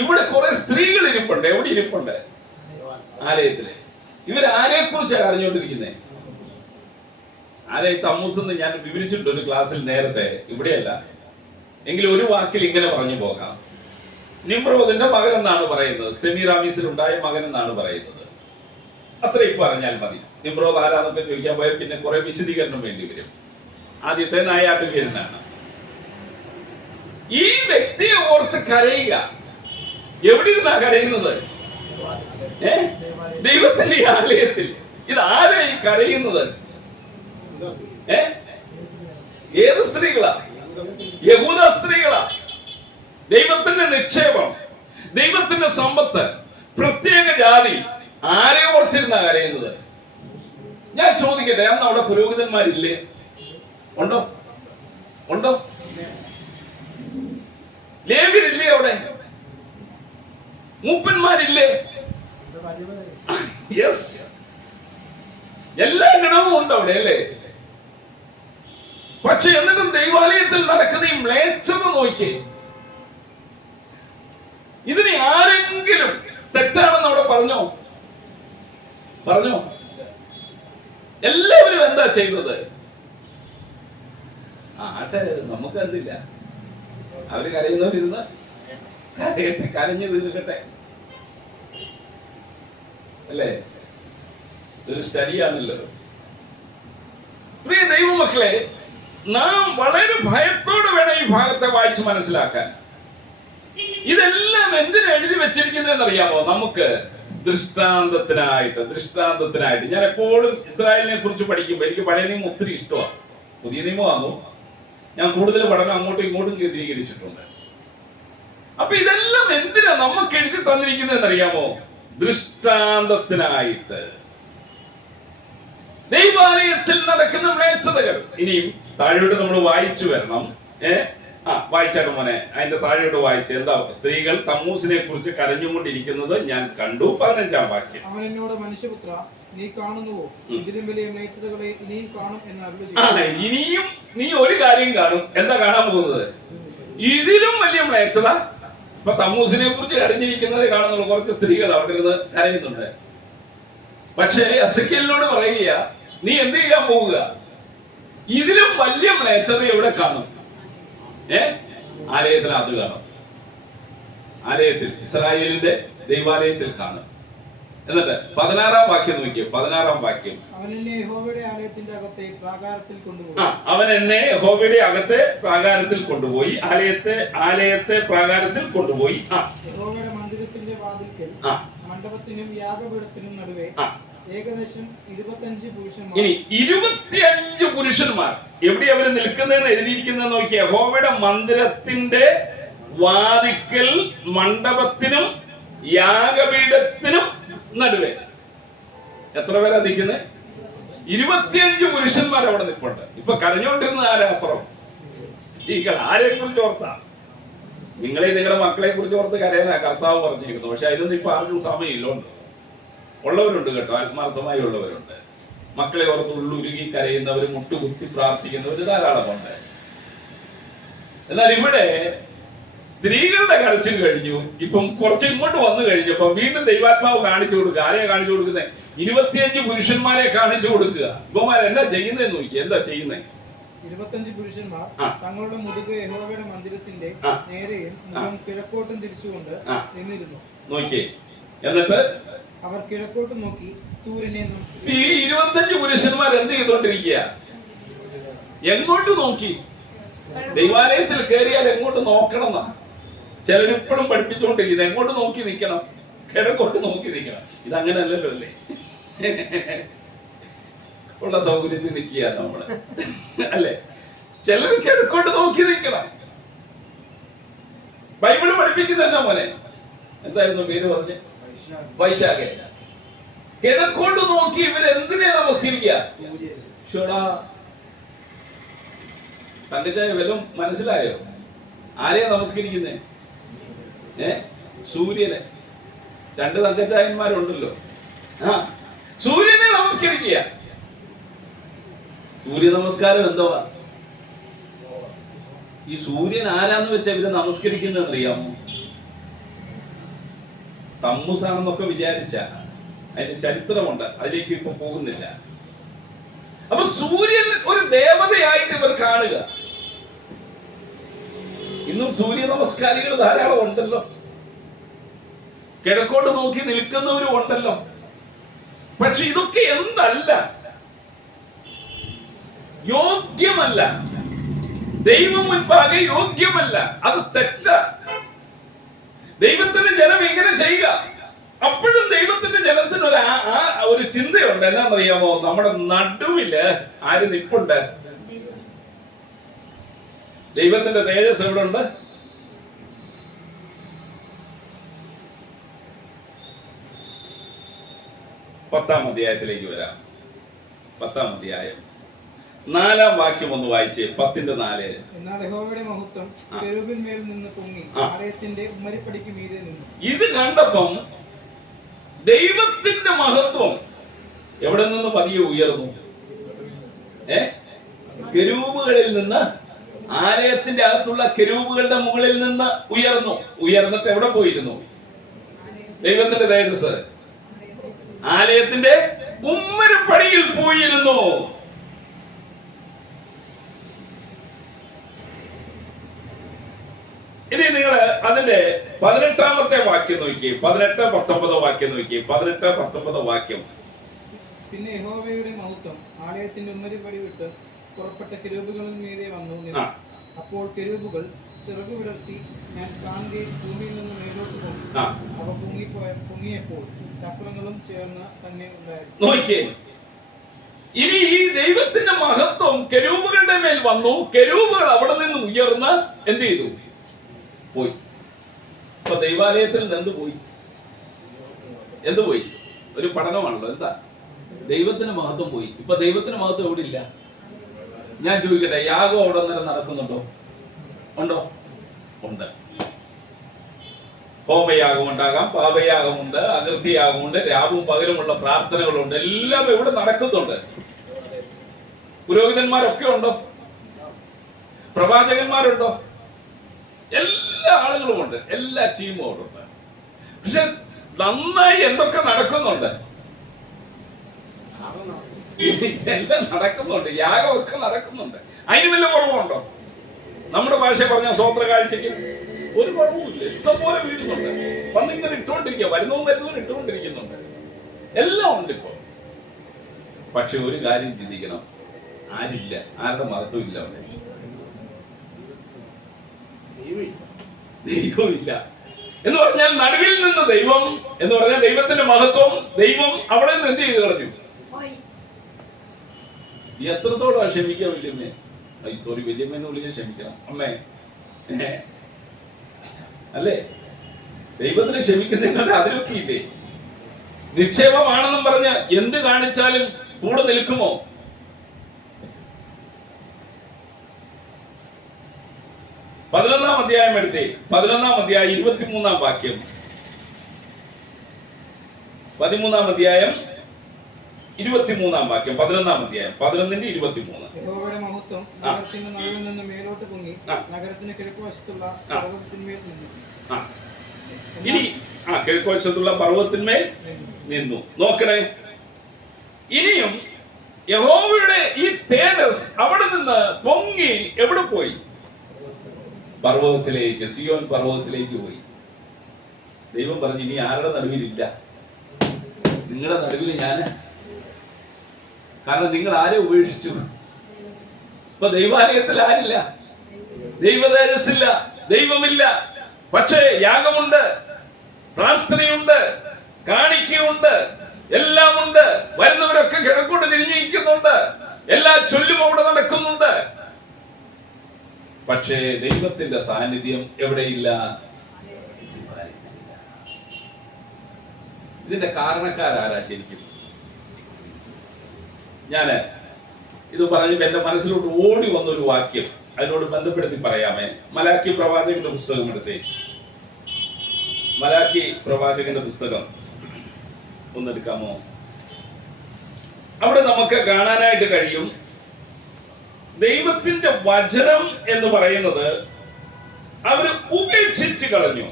ഇവിടെ കുറെ സ്ത്രീകൾ ഇരിപ്പുണ്ട്. എവിടെ ഇരിപ്പുണ്ട്? ആലയത്തില്. ഇവരാരെ കുറിച്ചാണ് അറിഞ്ഞുകൊണ്ടിരിക്കുന്നത്? ആരെ തമ്മൂസ് എന്ന് ഞാൻ വിവരിച്ചിട്ടുണ്ട് ഒരു ക്ലാസ്സിൽ നേരത്തെ, ഇവിടെയല്ല. എങ്കിലും ഒരു വാക്കിൽ ഇങ്ങനെ പറഞ്ഞു പോകാം. നിമ്രോദിന്റെ മകൻ എന്നാണ് പറയുന്നത്. സെമീറാമീസിൽ ഉണ്ടായ മകൻ എന്നാണ് പറയുന്നത്. അത്ര ഇപ്പൊ അറിഞ്ഞാൽ മതി. നിമ്രോദ് ആരാന്നൊക്കെ ചോദിക്കാൻ പോയാൽ പിന്നെ കുറെ വിശദീകരണം വേണ്ടി വരും. ആദ്യത്തെ നായാട്ടുകാരനാണ്. ഈ വ്യക്തിയെ ഓർത്ത് കരയുക. എവിടെ ഇരുന്നാ കരയുന്നത്? ദൈവത്തിന്റെ ആലയത്തിൽ. ഇത് ആരാ ഈ കരയുന്നത്? ഏത് സ്ത്രീകളാ? യഹൂദ സ്ത്രീകളാ. ദൈവത്തിന്റെ നിക്ഷേപം, ദൈവത്തിന്റെ സമ്പത്ത്, പ്രത്യേക ജാതി. ആരെ ഓർത്തിരുന്നാ കരയുന്നത്? ഞാൻ ചോദിക്കട്ടെ, അന്ന് അവിടെ പുരോഹിതന്മാരില്ലേ? ഉണ്ടോ? ലേവ്യരില്ലേ അവിടെ? മൂപ്പന്മാരില്ലേ? യെസ്, എല്ലാ ഗണവും ഉണ്ട് അവിടെ, അല്ലേ? പക്ഷെ എന്നിട്ടും ദൈവാലയത്തിൽ നടക്കുന്ന ഈ മ്ലേച്ഛത നോക്കിയേ. ഇതിനെ ആരെങ്കിലും തെറ്റാണെന്ന് അവിടെ പറഞ്ഞോ? എല്ലാവരും എന്താ ചെയ്യുന്നത്? ആട്ടെ, നമുക്ക് എന്തില്ല. അവര് കരയുന്നവരിരുന്ന് കരഞ്ഞു തീർക്കട്ടെ, അല്ലേ? ഇതൊരു സ്റ്റഡിയാണല്ലോ. പ്രിയ ദൈവമക്കളെ, നാം വളരെ ഭയത്തോടെ വേണം ഈ ഭാഗത്തെ വായിച്ച് മനസ്സിലാക്കാൻ. ഇതെല്ലാം എന്തിനാ എഴുതി വെച്ചിരിക്കുന്നതെന്ന് അറിയാമോ? നമുക്ക് ദൃഷ്ടാന്തത്തിനായിട്ട്. ഞാൻ എപ്പോഴും ഇസ്രായേലിനെ കുറിച്ച് പഠിക്കുമ്പോൾ എനിക്ക് പഴയ നിയമം ഒത്തിരി ഇഷ്ടമാണ്. പുതിയ നിയമമാകുന്നു ഞാൻ കൂടുതൽ പഠനം അങ്ങോട്ടും ഇങ്ങോട്ടും കേന്ദ്രീകരിച്ചിട്ടുണ്ട്. അപ്പൊ ഇതെല്ലാം എന്തിനാ നമുക്ക് എഴുതി തന്നിരിക്കുന്നതെന്ന് അറിയാമോ? ദൃഷ്ടാന്തത്തിനായിട്ട്. ദൈവാലയത്തിൽ നടക്കുന്ന മ്ലേച്ഛതകൾ. ഇനിയും താഴോട്ട് നമ്മൾ വായിച്ചു വരണം. വായിച്ചാട്ട് മോനെ, അതിന്റെ താഴോട്ട് വായിച്ച്. എന്താ? സ്ത്രീകൾ തമ്മൂസിനെ കുറിച്ച് കരഞ്ഞുകൊണ്ടിരിക്കുന്നത് ഞാൻ കണ്ടു. 15-ാം വാക്യം. അവൻ എന്നോട്, മനുഷ്യപുത്ര, നീ കാണുന്നുവോ? ഇതിലും വലിയ മ്ലേച്ഛതകളെ ഇനിയും കാണും എന്ന് അരുളി. ഇനിയും നീ ഒരു കാര്യം കാണും. എന്താ കാണാൻ പോകുന്നത്? ഇതിലും വലിയ മ്ലേച്ഛത. ഇപ്പൊ തമ്മൂസിനെ കുറിച്ച് കരഞ്ഞിരിക്കുന്നത് കാണുന്നുള്ളൂ. കുറച്ച് സ്ത്രീകൾ അവിടെ ഇരുന്ന് കരയുന്നുണ്ട്. പക്ഷേ എസെക്കിയേലിനോട് പറയുക, നീ എന്ത് ചെയ്യാൻ പോവുക? ഇതിലും വലിയ മ്ലേച്ഛത എവിടെ കാണും? ആലയത്തിൽ അത് കാണും. ആലയത്തിൽ, ഇസ്രായേലിന്റെ ദൈവാലയത്തിൽ കാണും. എന്നിട്ട് 16-ാം വാക്യം നോക്കിയേ. 16-ാം വാക്യം. അവൻ എന്നെ യഹോവയുടെ ആലയത്തിന്റെ അകത്തെ പ്രാകാരത്തിൽ കൊണ്ടുപോയി. അവൻ എന്നെ യഹോവയുടെ അകത്തെ പ്രാകാരത്തിൽ കൊണ്ടുപോയി. ആലയത്തെ പ്രാകാരത്തിൽ കൊണ്ടുപോയി. യഹോവയുടെ മന്ദിരത്തിന്റെ വാതിൽക്കൽ മണ്ഡപത്തിനും യാഗപീഠത്തിനും നടുവേ ഏകദേശം 25 പുരുഷന്മാർ. ഇനി 25 പുരുഷന്മാർ. എവിടെ അവര് നിൽക്കുന്നതെന്ന് എഴുതിയിരിക്കുന്നത് നോക്കിയ. യഹോവയുടെ മന്ദിരത്തിന്റെ വാതിക്കൽ മണ്ഡപത്തിനും യാഗപീഠത്തിനും നടുവേ. എത്ര പേരാ നിൽക്കുന്നത്? 25 പുരുഷന്മാർ അവിടെ നിൽപ്പുണ്ട്. ഇപ്പൊ കരഞ്ഞോണ്ടിരുന്ന ആരാ? അപ്പുറം സ്ത്രീകൾ. ആരെ കുറിച്ച് ഓർത്താ? നിങ്ങളുടെ മക്കളെ കുറിച്ച് ഓർത്ത് കരയാനാ കർത്താവ് പറഞ്ഞിരിക്കുന്നു. പക്ഷെ അതിനൊന്നും ഇപ്പൊ ആർക്കും സമയമില്ലോണ്ട്. ഉള്ളവരുണ്ട് കേട്ടോ, ആത്മാർത്ഥമായി ഉള്ളവരുണ്ട്. മക്കളെ ഓർത്ത് ഉള്ളുരുകി കരയുന്നവര്, മുട്ടുകുത്തി പ്രാർത്ഥിക്കുന്നവര് ധാരാളമുണ്ട്. എന്നാൽ ഇവിടെ സ്ത്രീകളുടെ കരച്ചിൽ കഴിഞ്ഞു. ഇപ്പം കുറച്ച് ഇങ്ങോട്ട് വന്നു കഴിഞ്ഞപ്പോ വീണ്ടും ദൈവാത്മാവ് കാണിച്ചു കൊടുക്കുക. ആരെയാ കാണിച്ചു കൊടുക്കുന്നത്? 25 പുരുഷന്മാരെ കാണിച്ചു കൊടുക്കുക. ഇവന്മാർ എന്നാ ചെയ്യുന്നതെന്ന് നോക്കി. എന്താ ചെയ്യുന്നത്? 25 പുരുഷന്മാർ തങ്ങളുടെ മുതുക് യഹോവയുടെ മന്ദിരത്തിന്റെ നേരെയും മുഖം കിഴക്കോട്ടും തിരിച്ചുകൊണ്ട് നിന്നിരുന്നു. നോക്കിയേ. എന്നിട്ട് അവർ കിഴക്കോട്ട് നോക്കി സൂര്യനെ. ഈ 25 പുരുഷന്മാർ എന്ത് ചെയ്തോണ്ടിരിക്കുക? എങ്ങോട്ട് നോക്കി? ദൈവാലയത്തിൽ കയറിയാൽ എങ്ങോട്ട് നോക്കണം? ചിലരിപ്പോഴും പഠിപ്പിച്ചുകൊണ്ടിരിക്കുന്നത് എങ്ങോട്ട് നോക്കി നിൽക്കണം? കിഴക്കോട്ട് നോക്കി നിൽക്കണം. ഇതങ്ങനല്ലല്ലോ, അല്ലേ? ഉള്ള സൗകര്യത്തിൽ നിൽക്കുക നമ്മള്, അല്ലേ? ചിലർ കിഴക്കോട്ട് നോക്കി നിൽക്കണം. ബൈബിള് പഠിപ്പിക്കുന്ന എന്നാ മോനെ? എന്തായിരുന്നു പേര് പറഞ്ഞ്? വൈശാഖ. കിഴക്കോട്ട് നോക്കി ഇവരെന്തിനെ നമസ്കരിക്കുക? തങ്കച്ചായ വല്ലതും മനസ്സിലായോ? ആരെയാ നമസ്കരിക്കുന്നേ? സൂര്യനെ. 2 തങ്കച്ചായന്മാരുണ്ടല്ലോ. സൂര്യനെ നമസ്കരിക്കുക. സൂര്യ നമസ്കാരം എന്തുവാ? ഈ സൂര്യൻ ആരാന്ന് വെച്ചാൽ ഇവര് നമസ്കരിക്കുന്നതെന്ന് അറിയാമോ? തമ്മുസാണെന്നൊക്കെ വിചാരിച്ച അതിന്റെ ചരിത്രമുണ്ട്, അതിലേക്ക് ഇപ്പൊ പോകുന്നില്ല. അപ്പൊ സൂര്യൻ ഒരു ദേവതയായിട്ട് ഇവർ കാണുക. ഇന്നും സൂര്യ നമസ്കാരികൾ ധാരാളം ഉണ്ടല്ലോ, കിഴക്കോട്ട് നോക്കി നിൽക്കുന്നവരും ഉണ്ടല്ലോ. പക്ഷെ ഇതൊക്കെ എന്തല്ല, യോഗ്യമല്ല, ദൈവം മുൻപാകെ യോഗ്യമല്ല, അത് തെറ്റ. ദൈവത്തിന്റെ ജനം എങ്ങനെ ചെയ്യുക? അപ്പോഴും ദൈവത്തിന്റെ ജനത്തിന് ഒരു ചിന്തയുണ്ട്. എന്നാന്നറിയാമോ? നമ്മുടെ നടുവില് ആര് നിപ്പുണ്ട്? ദൈവത്തിന്റെ തേജസ് എവിടെ ഉണ്ട്? പത്താം അധ്യായത്തിലേക്ക് വരാം. 10-ാം അധ്യായം 4-ാം വാക്യം ഒന്ന് വായിച്ചേ. 10:4. എന്നാൽ യഹോവയുടെ മഹത്വം കെരൂബിന്മേൽ നിന്ന് പൊങ്ങി ആലയത്തിന്റെ ഉമ്മരിപ്പടിക്ക് മീതെ നിന്നു. ഇത് കണ്ടപ്പം ദൈവത്തിന്റെ മഹത്വം എവിടെ നിന്ന് പതിയെ ഉയർന്നു? കെരൂബുകളിൽ നിന്ന്, ആലയത്തിന്റെ അകത്തുള്ള കെരൂബുകളുടെ മുകളിൽ നിന്ന് ഉയർന്നു. ഉയർന്നിട്ട് എവിടെ പോയിരുന്നു? ദൈവത്തിന്റെ തേജസ് ആലയത്തിന്റെ ഉമ്മരപ്പടിയിൽ പോയിരുന്നു. ഇനി നിങ്ങൾ അതിന്റെ 18-ാമത്തെ വാക്യം നോക്കിയേ. 18-19 വാക്യം നോക്കിയേ. 18-19 വാക്യം. പിന്നെ യഹോവയുടെ മഹത്വം ആലയത്തിന്റെ ഉമ്മരിപ്പടി വിട്ട് പുറപ്പെട്ട കെരൂബുകളിൽ മീതെ വന്നു. അപ്പോൾ കെരൂബുകൾ ചിറകു വിടർത്തി ഞാൻ കാണുകെ ഭൂമിയിൽ നിന്ന് മേലോട്ട് പോയി. അവ പൊങ്ങിയപ്പോൾ ചക്രങ്ങളും ചേർന്ന് തന്നെ ഉണ്ടായിരുന്നു. നോക്കിയേ, ഇനി ഈ ദൈവത്തിന്റെ മഹത്വം കെരൂബുകളുടെ മേൽ വന്നു. കെരൂബുകൾ അവിടെ നിന്ന് ഉയർന്ന് എന്ത് ചെയ്തു? പോയി. ഇപ്പൊ ദൈവാലയത്തിൽ നിന്ന് പോയി. എന്ത് പോയി? ഒരു പഠനമാണല്ലോ. എന്താ? ദൈവത്തിന്റെ മഹത്വം പോയി. ഇപ്പൊ ദൈവത്തിന്റെ മഹത്വം എവിടെ ഇല്ല? ഞാൻ ചോദിക്കട്ടെ, യാഗം അവിടെ നേരം നടക്കുന്നുണ്ടോ? ഉണ്ടോ? ഉണ്ട്. ഹോമയാഗം ഉണ്ടാകാം, പാപയാഗമുണ്ട്, അകൃത്യയാഗമുണ്ട്, രാവും പകലുമുള്ള പ്രാർത്ഥനകളുണ്ട്, എല്ലാം ഇവിടെ നടക്കുന്നുണ്ട്. പുരോഹിതന്മാരൊക്കെ ഉണ്ടോ? പ്രവാചകന്മാരുണ്ടോ? എല്ലാ ആളുകളും ഉണ്ട്, എല്ലാ ടീമും അവിടെ ഉണ്ട്. പക്ഷെ നന്നായി എന്തൊക്കെ നടക്കുന്നുണ്ട്? എല്ലാം നടക്കുന്നുണ്ട്, യാഗമൊക്കെ നടക്കുന്നുണ്ട്. അതിന് വല്ല കുറവുണ്ടോ? നമ്മുടെ ഭാഷ പറഞ്ഞ സ്വോത്ര കാഴ്ചയ്ക്ക് ഒരു കുഴപ്പമില്ല, ഇഷ്ടംപോലെ വീഴുന്നുണ്ട്. വന്നിങ്ങനെ ഇട്ടുകൊണ്ടിരിക്കുക, വരുന്നവരും ഇട്ടുകൊണ്ടിരിക്കുന്നുണ്ട്, എല്ലാം ഉണ്ട് ഇപ്പൊ. പക്ഷെ ഒരു കാര്യം ചിന്തിക്കണം, ആരില്ല, ആരുടെ മഹത്വം ഇല്ല അവിടെ. ദൈവമില്ല എന്ന് പറഞ്ഞാൽ നടുവിൽ നിന്ന് ദൈവം എന്ന് പറഞ്ഞാൽ ദൈവത്തിന്റെ മഹത്വം, ദൈവം അവിടെ നിന്ന് എന്ത് ചെയ്ത് കളഞ്ഞു? എത്രത്തോളം ക്ഷമിക്കുക വല്യമ്മേ? സോറി, വല്യമ്മേന്ന് വിളിക്കാൻ ക്ഷമിക്കണം. അമ്മേ, അല്ലേ? ദൈവത്തിന് ക്ഷമിക്കുന്നില്ല, അതിലൊക്കെ ഇല്ലേ? നിക്ഷേപമാണെന്നും പറഞ്ഞ് എന്ത് കാണിച്ചാലും കൂടെ നിൽക്കുമോ? പതിനൊന്നാം അധ്യായം എടുത്തേ. 11-ാം അധ്യായം 23-ാം വാക്യം. 13-ാം അധ്യായം 23-ാം വാക്യം. 11-ാം അധ്യായം 11-23. യഹോവയുടെ മഹത്വം നഗരത്തിന്റെ നടുവിൽ നിന്ന് മേലോട്ട് പൊങ്ങി നഗരത്തിന് കിഴക്കുവശത്തുള്ള പർവ്വതത്തിന്മേൽ നിന്നു. ഇനി കിഴക്കുവശത്തുള്ള പർവ്വതത്തിന്മേൽ നിന്നു. നോക്കണേ, ഇനിയും യഹോവയുടെ ഈ തേജസ് അവിടെ നിന്ന് പൊങ്ങി എവിടെ പോയി? പർവ്വതത്തിലേക്ക്, സിയോൻ പർവ്വതത്തിലേക്ക് പോയി. ദൈവം പറഞ്ഞു, ഇനി ആരുടെ നടുവിലില്ല, നിങ്ങളുടെ നടുവിൽ ഞാന്. കാരണം നിങ്ങൾ ആരെ ഉപേക്ഷിച്ചു? ഇപ്പൊ ദൈവാലയത്തിൽ ആരില്ല, ദൈവതേജസ്സില്ല, ദൈവമില്ല. പക്ഷേ യാഗമുണ്ട്, പ്രാർത്ഥനയുണ്ട്, കാണിക്കയുണ്ട്, എല്ലാം ഉണ്ട്. വരുന്നവരൊക്കെ കിഴക്കോട്ട് തിരിഞ്ഞിരിക്കുന്നുണ്ട്, എല്ലാ ചൊല്ലും അവിടെ നടക്കുന്നുണ്ട്. പക്ഷേ ദൈവത്തിന്റെ സാന്നിധ്യം എവിടെയില്ല? ഇതിന്റെ കാരണക്കാരാരാ ശരിക്കും? ഞാന് ഇത് പറഞ്ഞ് എന്റെ മനസ്സിലോട്ട് ഓടി വന്നൊരു വാക്യം അതിനോട് ബന്ധപ്പെടുത്തി പറയാമേ. മലാക്കി പ്രവാചകന്റെ പുസ്തകം എടുത്തേ. മലാക്കി പ്രവാചകന്റെ പുസ്തകം ഒന്നെടുക്കാമോ? അവിടെ നമുക്ക് കാണാനായിട്ട് കഴിയും, ദൈവത്തിന്റെ വചനം എന്ന് പറയുന്നത് അവര് ഉപേക്ഷിച്ചു കളഞ്ഞു.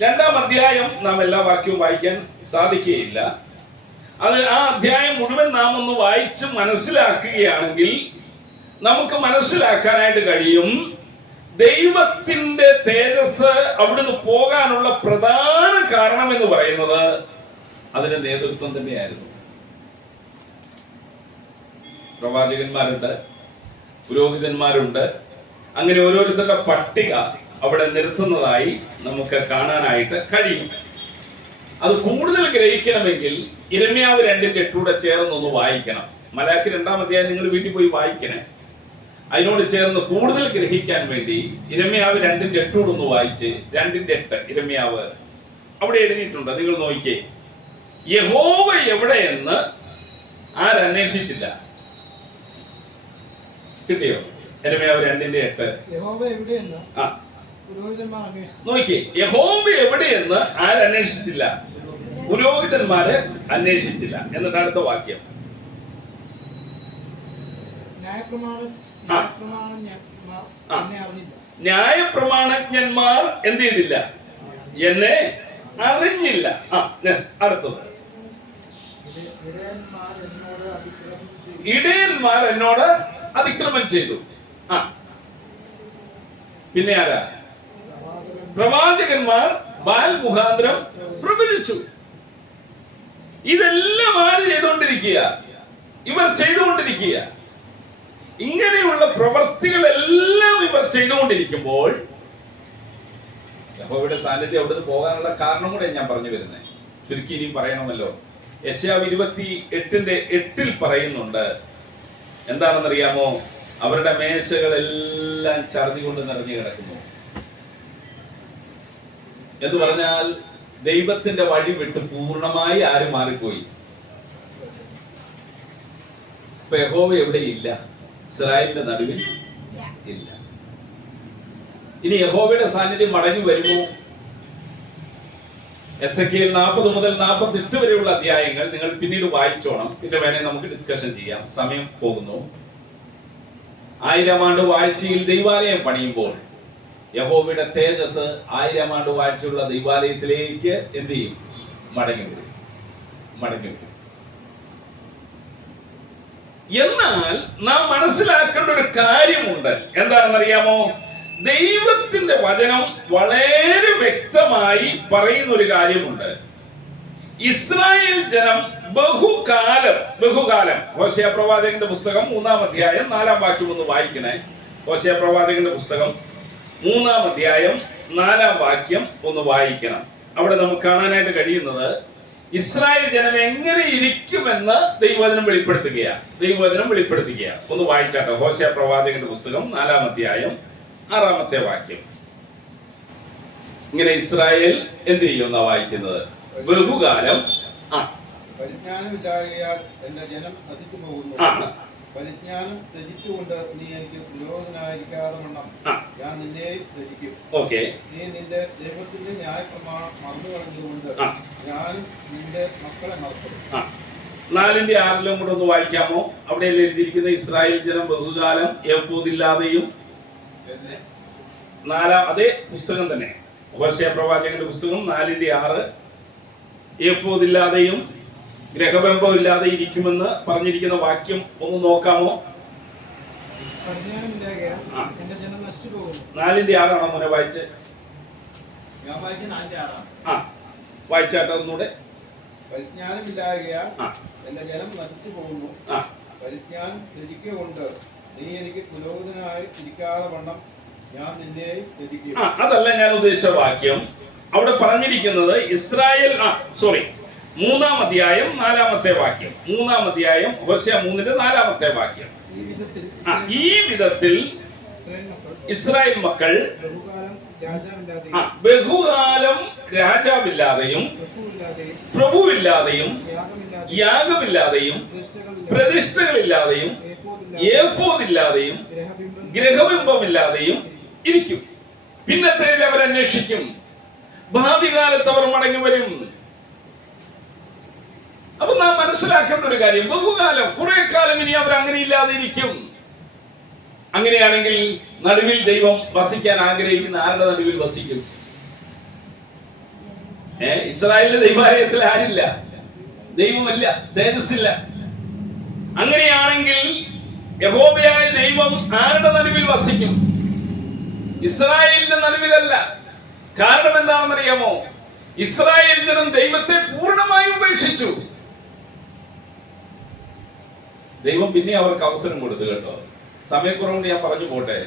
2-ാം അധ്യായം നാം എല്ലാ വാക്യവും വായിക്കാൻ സാധിക്കുകയില്ല. അത് ആ അധ്യായം മുഴുവൻ നാം ഒന്ന് വായിച്ച് മനസ്സിലാക്കുകയാണെങ്കിൽ നമുക്ക് മനസ്സിലാക്കാനായിട്ട് കഴിയും, ദൈവത്തിന്റെ തേജസ് അവിടുന്ന് പോകാനുള്ള പ്രധാന കാരണം എന്ന് പറയുന്നത് അതിന്റെ നേതൃത്വം തന്നെയായിരുന്നു. പ്രവാചകന്മാരുണ്ട്, പുരോഹിതന്മാരുണ്ട്, അങ്ങനെ ഓരോരുത്തരുടെ പട്ടിക അവിടെ നിർത്തുന്നതായി നമുക്ക് കാണാനായിട്ട് കഴിയും. അത് കൂടുതൽ ഗ്രഹിക്കണമെങ്കിൽ യിരെമ്യാവ് 2:8 ചേർന്നൊന്ന് വായിക്കണം. മലാക്കി 2-ാം അധ്യായം നിങ്ങൾ വീട്ടിൽ പോയി വായിക്കണേ. അതിനോട് ചേർന്ന് കൂടുതൽ ഗ്രഹിക്കാൻ വേണ്ടി യിരെമ്യാവ് 2:8 ഒന്ന് വായിച്ച് 2:8 യിരെമ്യാവ് അവിടെ എഴുതിയിട്ടുണ്ട്. നിങ്ങൾ നോക്കിയേ, യഹോവ എവിടെയെന്ന് ആരന്വേഷിച്ചില്ല. കിട്ടിയോ? യിരെമ്യാവ് 2:8. നോക്കിയേ, യഹോവ എവിടെയെന്ന് ആരന്വേഷിച്ചില്ല? പുരോഹിതന്മാര് അന്വേഷിച്ചില്ല. എന്നിട്ട് അടുത്ത വാക്യം, ന്യായപ്രമാണജ്ഞന്മാർ എന്ത് ചെയ്തില്ല? എന്നെ അറിഞ്ഞില്ല. അടുത്തത്, ഇടയന്മാർ എന്നോട് അതിക്രമം ചെയ്തു. പിന്നെ ആരാ? പ്രവാചകന്മാർ ബാൽ മുഖാന്തരം പ്രവചിച്ചു. ഇതെല്ലാം ആര് ചെയ്തുകൊണ്ടിരിക്കുക? ഇവർ ചെയ്തുകൊണ്ടിരിക്കുക. ഇങ്ങനെയുള്ള പ്രവർത്തികളെല്ലാം ഇവർ ചെയ്തുകൊണ്ടിരിക്കുമ്പോൾ യഹോവയുടെ സാന്നിധ്യം അവിടുന്ന് പോകാനുള്ള കാരണം കൂടെ ഞാൻ പറഞ്ഞു വരുന്നത്. ചുരുക്കി ഇനിയും പറയണമല്ലോ. യെശയ്യാവ് 28:8 പറയുന്നുണ്ട്, എന്താണെന്നറിയാമോ? അവരുടെ മേശകളെല്ലാം ഛർദി കൊണ്ട് നിറഞ്ഞു കിടക്കുന്നു എന്ന് പറഞ്ഞാൽ ദൈവത്തിന്റെ വഴി വിട്ട് പൂർണ്ണമായി ആര് മാറിപ്പോയി? ഇപ്പൊ യഹോവ എവിടെയില്ല? ഇസ്രായേലിന്റെ നടുവിൽ ഇല്ല. ഇനി യഹോവയുടെ സാന്നിധ്യം മടങ്ങി വരുമോ? എസെക്കിയേൽ 40 മുതൽ 48 വരെയുള്ള അധ്യായങ്ങൾ നിങ്ങൾ പിന്നീട് വായിച്ചോണം. പിന്നെ വേണേ നമുക്ക് ഡിസ്കഷൻ ചെയ്യാം, സമയം പോകുന്നു. 1000 ആണ്ട് വാഴ്ചയിൽ ദൈവാലയം പണിയുമ്പോൾ യഹോവയുടെ തേജസ് 1000 ആണ്ട് വാഴ്ചയുള്ള ദൈവാലയത്തിലേക്ക് എന്ത് ചെയ്യും? മടങ്ങി വരും. എന്നാൽ നാം മനസ്സിലാക്കേണ്ട ഒരു കാര്യമുണ്ട്. എന്താണെന്നറിയാമോ? ദൈവത്തിന്റെ വചനം വളരെ വ്യക്തമായി പറയുന്ന ഒരു കാര്യമുണ്ട്. ഇസ്രായേൽ ജനം ബഹുകാലം ഹോശേയ പ്രവാചകന്റെ പുസ്തകം 3-ാം അധ്യായം 4-ാം വാക്യം ഒന്ന് വായിക്കണേ. ഹോശേയ പ്രവാചകന്റെ പുസ്തകം 3-ാം അധ്യായം 4-ാം വാക്യം ഒന്ന് വായിക്കണം. അവിടെ നമുക്ക് കാണാനായിട്ട് കഴിയുന്നത് ഇസ്രായേൽ ജനം എങ്ങനെ ഇരിക്കുമെന്ന് ദൈവവചനം വെളിപ്പെടുത്തുകയാണ്. ഒന്ന് വായിച്ചാട്ടെ. ഹോശേയ പ്രവാചകന്റെ പുസ്തകം 4-ാം അധ്യായം 6-ാമത്തെ വാക്യം. ഇങ്ങനെ ഇസ്രായേൽ എന്ത് ചെയ്യുമെന്നാ വായിക്കുന്നത്? ബഹുകാലം പരിജ്ഞാനമില്ലായകയാൽ എന്റെ ജനം നശിച്ചു പോകുന്നു. പരിജ്ഞാനം ത്യജിച്ചുകൊണ്ട് നീ എനിക്ക് പുരോഹിതനായിരിക്കാതെ വണ്ണം ഞാൻ നിന്നെ ത്യജിക്കും. നീ നിന്റെ ദൈവത്തിന്റെ ന്യായപ്രമാണം മറന്നു കളഞ്ഞതുകൊണ്ട് ഞാൻ നിന്റെ മക്കളെ മറക്കും. 4-6 കൂടെ ഒന്ന് വായിക്കാമോ? അവിടെ എഴുതിയിരിക്കുന്ന ഇസ്രായേൽ ജനം ബഹുകാലം എഫോദില്ലാതെയും, അതേ പുസ്തകം തന്നെ ഹോശേയ പ്രവാചകന്റെ പുസ്തകം 4-6 എഫോദില്ലാതെയും ഗ്രഹബന്ധം ഇല്ലാതെ ഇരിക്കുമെന്ന് പറഞ്ഞിരിക്കുന്ന വാക്യം ഒന്ന് നോക്കാമോ? 4-6 മോനെ വായിച്ച്. വായിച്ചാട്ടെ ഒന്നുകൂടെ. പരിജ്ഞാനമില്ലായകയാൽ എന്റെ ജനം നശിച്ചു പോകുന്നു. പരിജ്ഞാനം ത്യജിക്കൊണ്ട് നീ എനിക്ക് പുരോഹിതനായി ഇരിക്കാതെ വണ്ണം ഞാൻ നിന്നെ ത്യജിക്കും. അതല്ല ഞാൻ ഉദ്ദേശിച്ച വാക്യം. അവിടെ പറഞ്ഞിരിക്കുന്നത് ഇസ്രായേൽ 3-ാം അധ്യായം 4-ാമത്തെ വാക്യം. 3-ാം അധ്യായം ഹോശേയ 3-ന്റെ 4-ാമത്തെ വാക്യം. ഈ വിധത്തിൽ ഇസ്രായേൽ മക്കൾ ബഹുകാലം രാജാവില്ലാതെയും പ്രഭുവില്ലാതെയും യാഗമില്ലാതെയും പ്രതിഷ്ഠകളില്ലാതെയും ഏഫോദില്ലാതെയും ഗ്രഹബിംബമില്ലാതെയും ഇരിക്കും. പിന്നത്തേതിൽ അവർ അന്വേഷിക്കും, ഭാവി കാലത്ത് അവർ മടങ്ങി വരും. അപ്പൊ നാം മനസ്സിലാക്കേണ്ട ഒരു കാര്യം, ബഹുകാലം കുറെ കാലം ഇനി അവർ അങ്ങനെ ഇല്ലാതെ ഇരിക്കും. അങ്ങനെയാണെങ്കിൽ നടുവിൽ ദൈവം വസിക്കാൻ ആഗ്രഹിക്കുന്ന ആരുടെ നടുവിൽ വസിക്കും? ഇസ്രായേലിന്റെ ദൈവാലയത്തിൽ ആരില്ല? ദൈവമല്ല, തേജസ്സില്ല. അങ്ങനെയാണെങ്കിൽ യഹോവയായ ദൈവം ആരുടെ നടുവിൽ വസിക്കും? ഇസ്രായേലിന്റെ നടുവിലല്ല. കാരണം എന്താണെന്നറിയാമോ? ഇസ്രായേൽ ജനം ദൈവത്തെ പൂർണ്ണമായി ഉപേക്ഷിച്ചു. ദൈവം പിന്നെ അവർക്ക് അവസരം കൊടുത്തു കേട്ടോ. സമയക്കുറവുകൊണ്ട് ഞാൻ പറഞ്ഞു പോട്ടെ.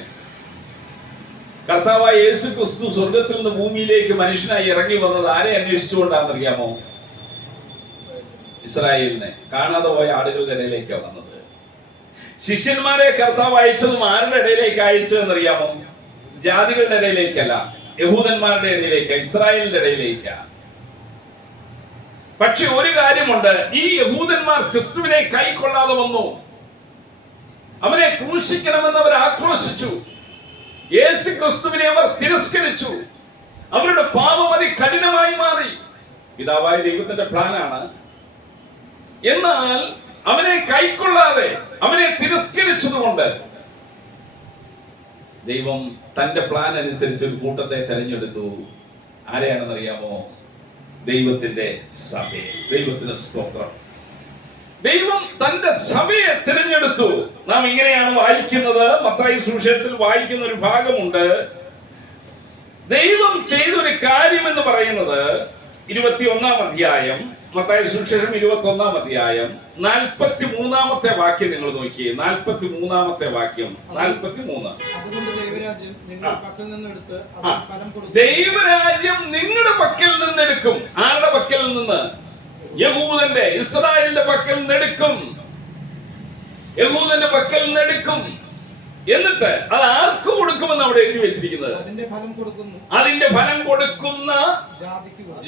കർത്താവായ യേശു ക്രിസ്തു സ്വർഗത്തിൽ നിന്ന് ഭൂമിയിലേക്ക് മനുഷ്യനായി ഇറങ്ങി വന്നത് ആരെ അന്വേഷിച്ചുകൊണ്ടാണെന്നറിയാമോ? ഇസ്രായേലിനെ, കാണാതെ പോയ ആളുകളുടെ ഇടയിലേക്കാണ് വന്നത്. ശിഷ്യന്മാരെ കർത്താവ് അയച്ചതും ആരുടെ ഇടയിലേക്ക് അയച്ചതെന്നറിയാമോ? ജാതികളുടെ ഇടയിലേക്കല്ല, യഹൂദന്മാരുടെ ഇടയിലേക്ക്, ഇസ്രായേലിന്റെ ഇടയിലേക്ക്. പക്ഷെ ഒരു കാര്യമുണ്ട്, ഈ യഹൂദന്മാർ ക്രിസ്തുവിനെ കൈക്കൊള്ളാതെ വന്നു. അവനെ ക്രൂശിക്കണമെന്ന് അവർ ആക്രോശിച്ചു. യേശു ക്രിസ്തുവിനെ അവർ തിരസ്കരിച്ചു. അവരുടെ പാപം അതികഠിനമായി മാറി. പിതാവായ ദൈവത്തിന്റെ പ്ലാനാണ്. എന്നാൽ അവനെ കൈക്കൊള്ളാതെ, അവനെ തിരസ്കരിച്ചതുകൊണ്ട് ദൈവം തന്റെ പ്ലാൻ അനുസരിച്ച് ഒരു കൂട്ടത്തെ തെരഞ്ഞെടുത്തു. ആരെയാണെന്നറിയാമോ? ദൈവത്തിന്റെ സഭയെ. ദൈവത്തിന്റെ സ്തോത്രം. ദൈവം തന്റെ സഭയെ തിരഞ്ഞെടുത്തു. നാം ഇങ്ങനെയാണ് വായിക്കുന്നത്. മത്തായി സുവിശേഷത്തിൽ വായിക്കുന്ന ഒരു ഭാഗമുണ്ട്. ദൈവം ചെയ്തൊരു കാര്യം എന്ന് പറയുന്നത് 21-ാം അധ്യായം, മത്തായി സുവിശേഷം 21-ാം അധ്യായം 43-ാമത്തെ വാക്യം നിങ്ങൾ നോക്കിയേ. 43-ാമത്തെ വാക്യം, 43. ദൈവരാജ്യം നിങ്ങളുടെ പക്കൽ നിന്നെടുക്കും. ആരുടെ പക്കൽ നിന്ന്? യഹൂദന്റെ, ഇസ്രായേലിന്റെ പക്കൽ നിന്നെടുക്കും. യഹൂദന്റെ പക്കൽ നിന്നെടുക്കും. എന്നിട്ട് അത് ആർക്ക് കൊടുക്കുമെന്ന് അവിടെ എഴുതി വെച്ചിരിക്കുന്നത്? അതിന്റെ ഫലം കൊടുക്കുന്ന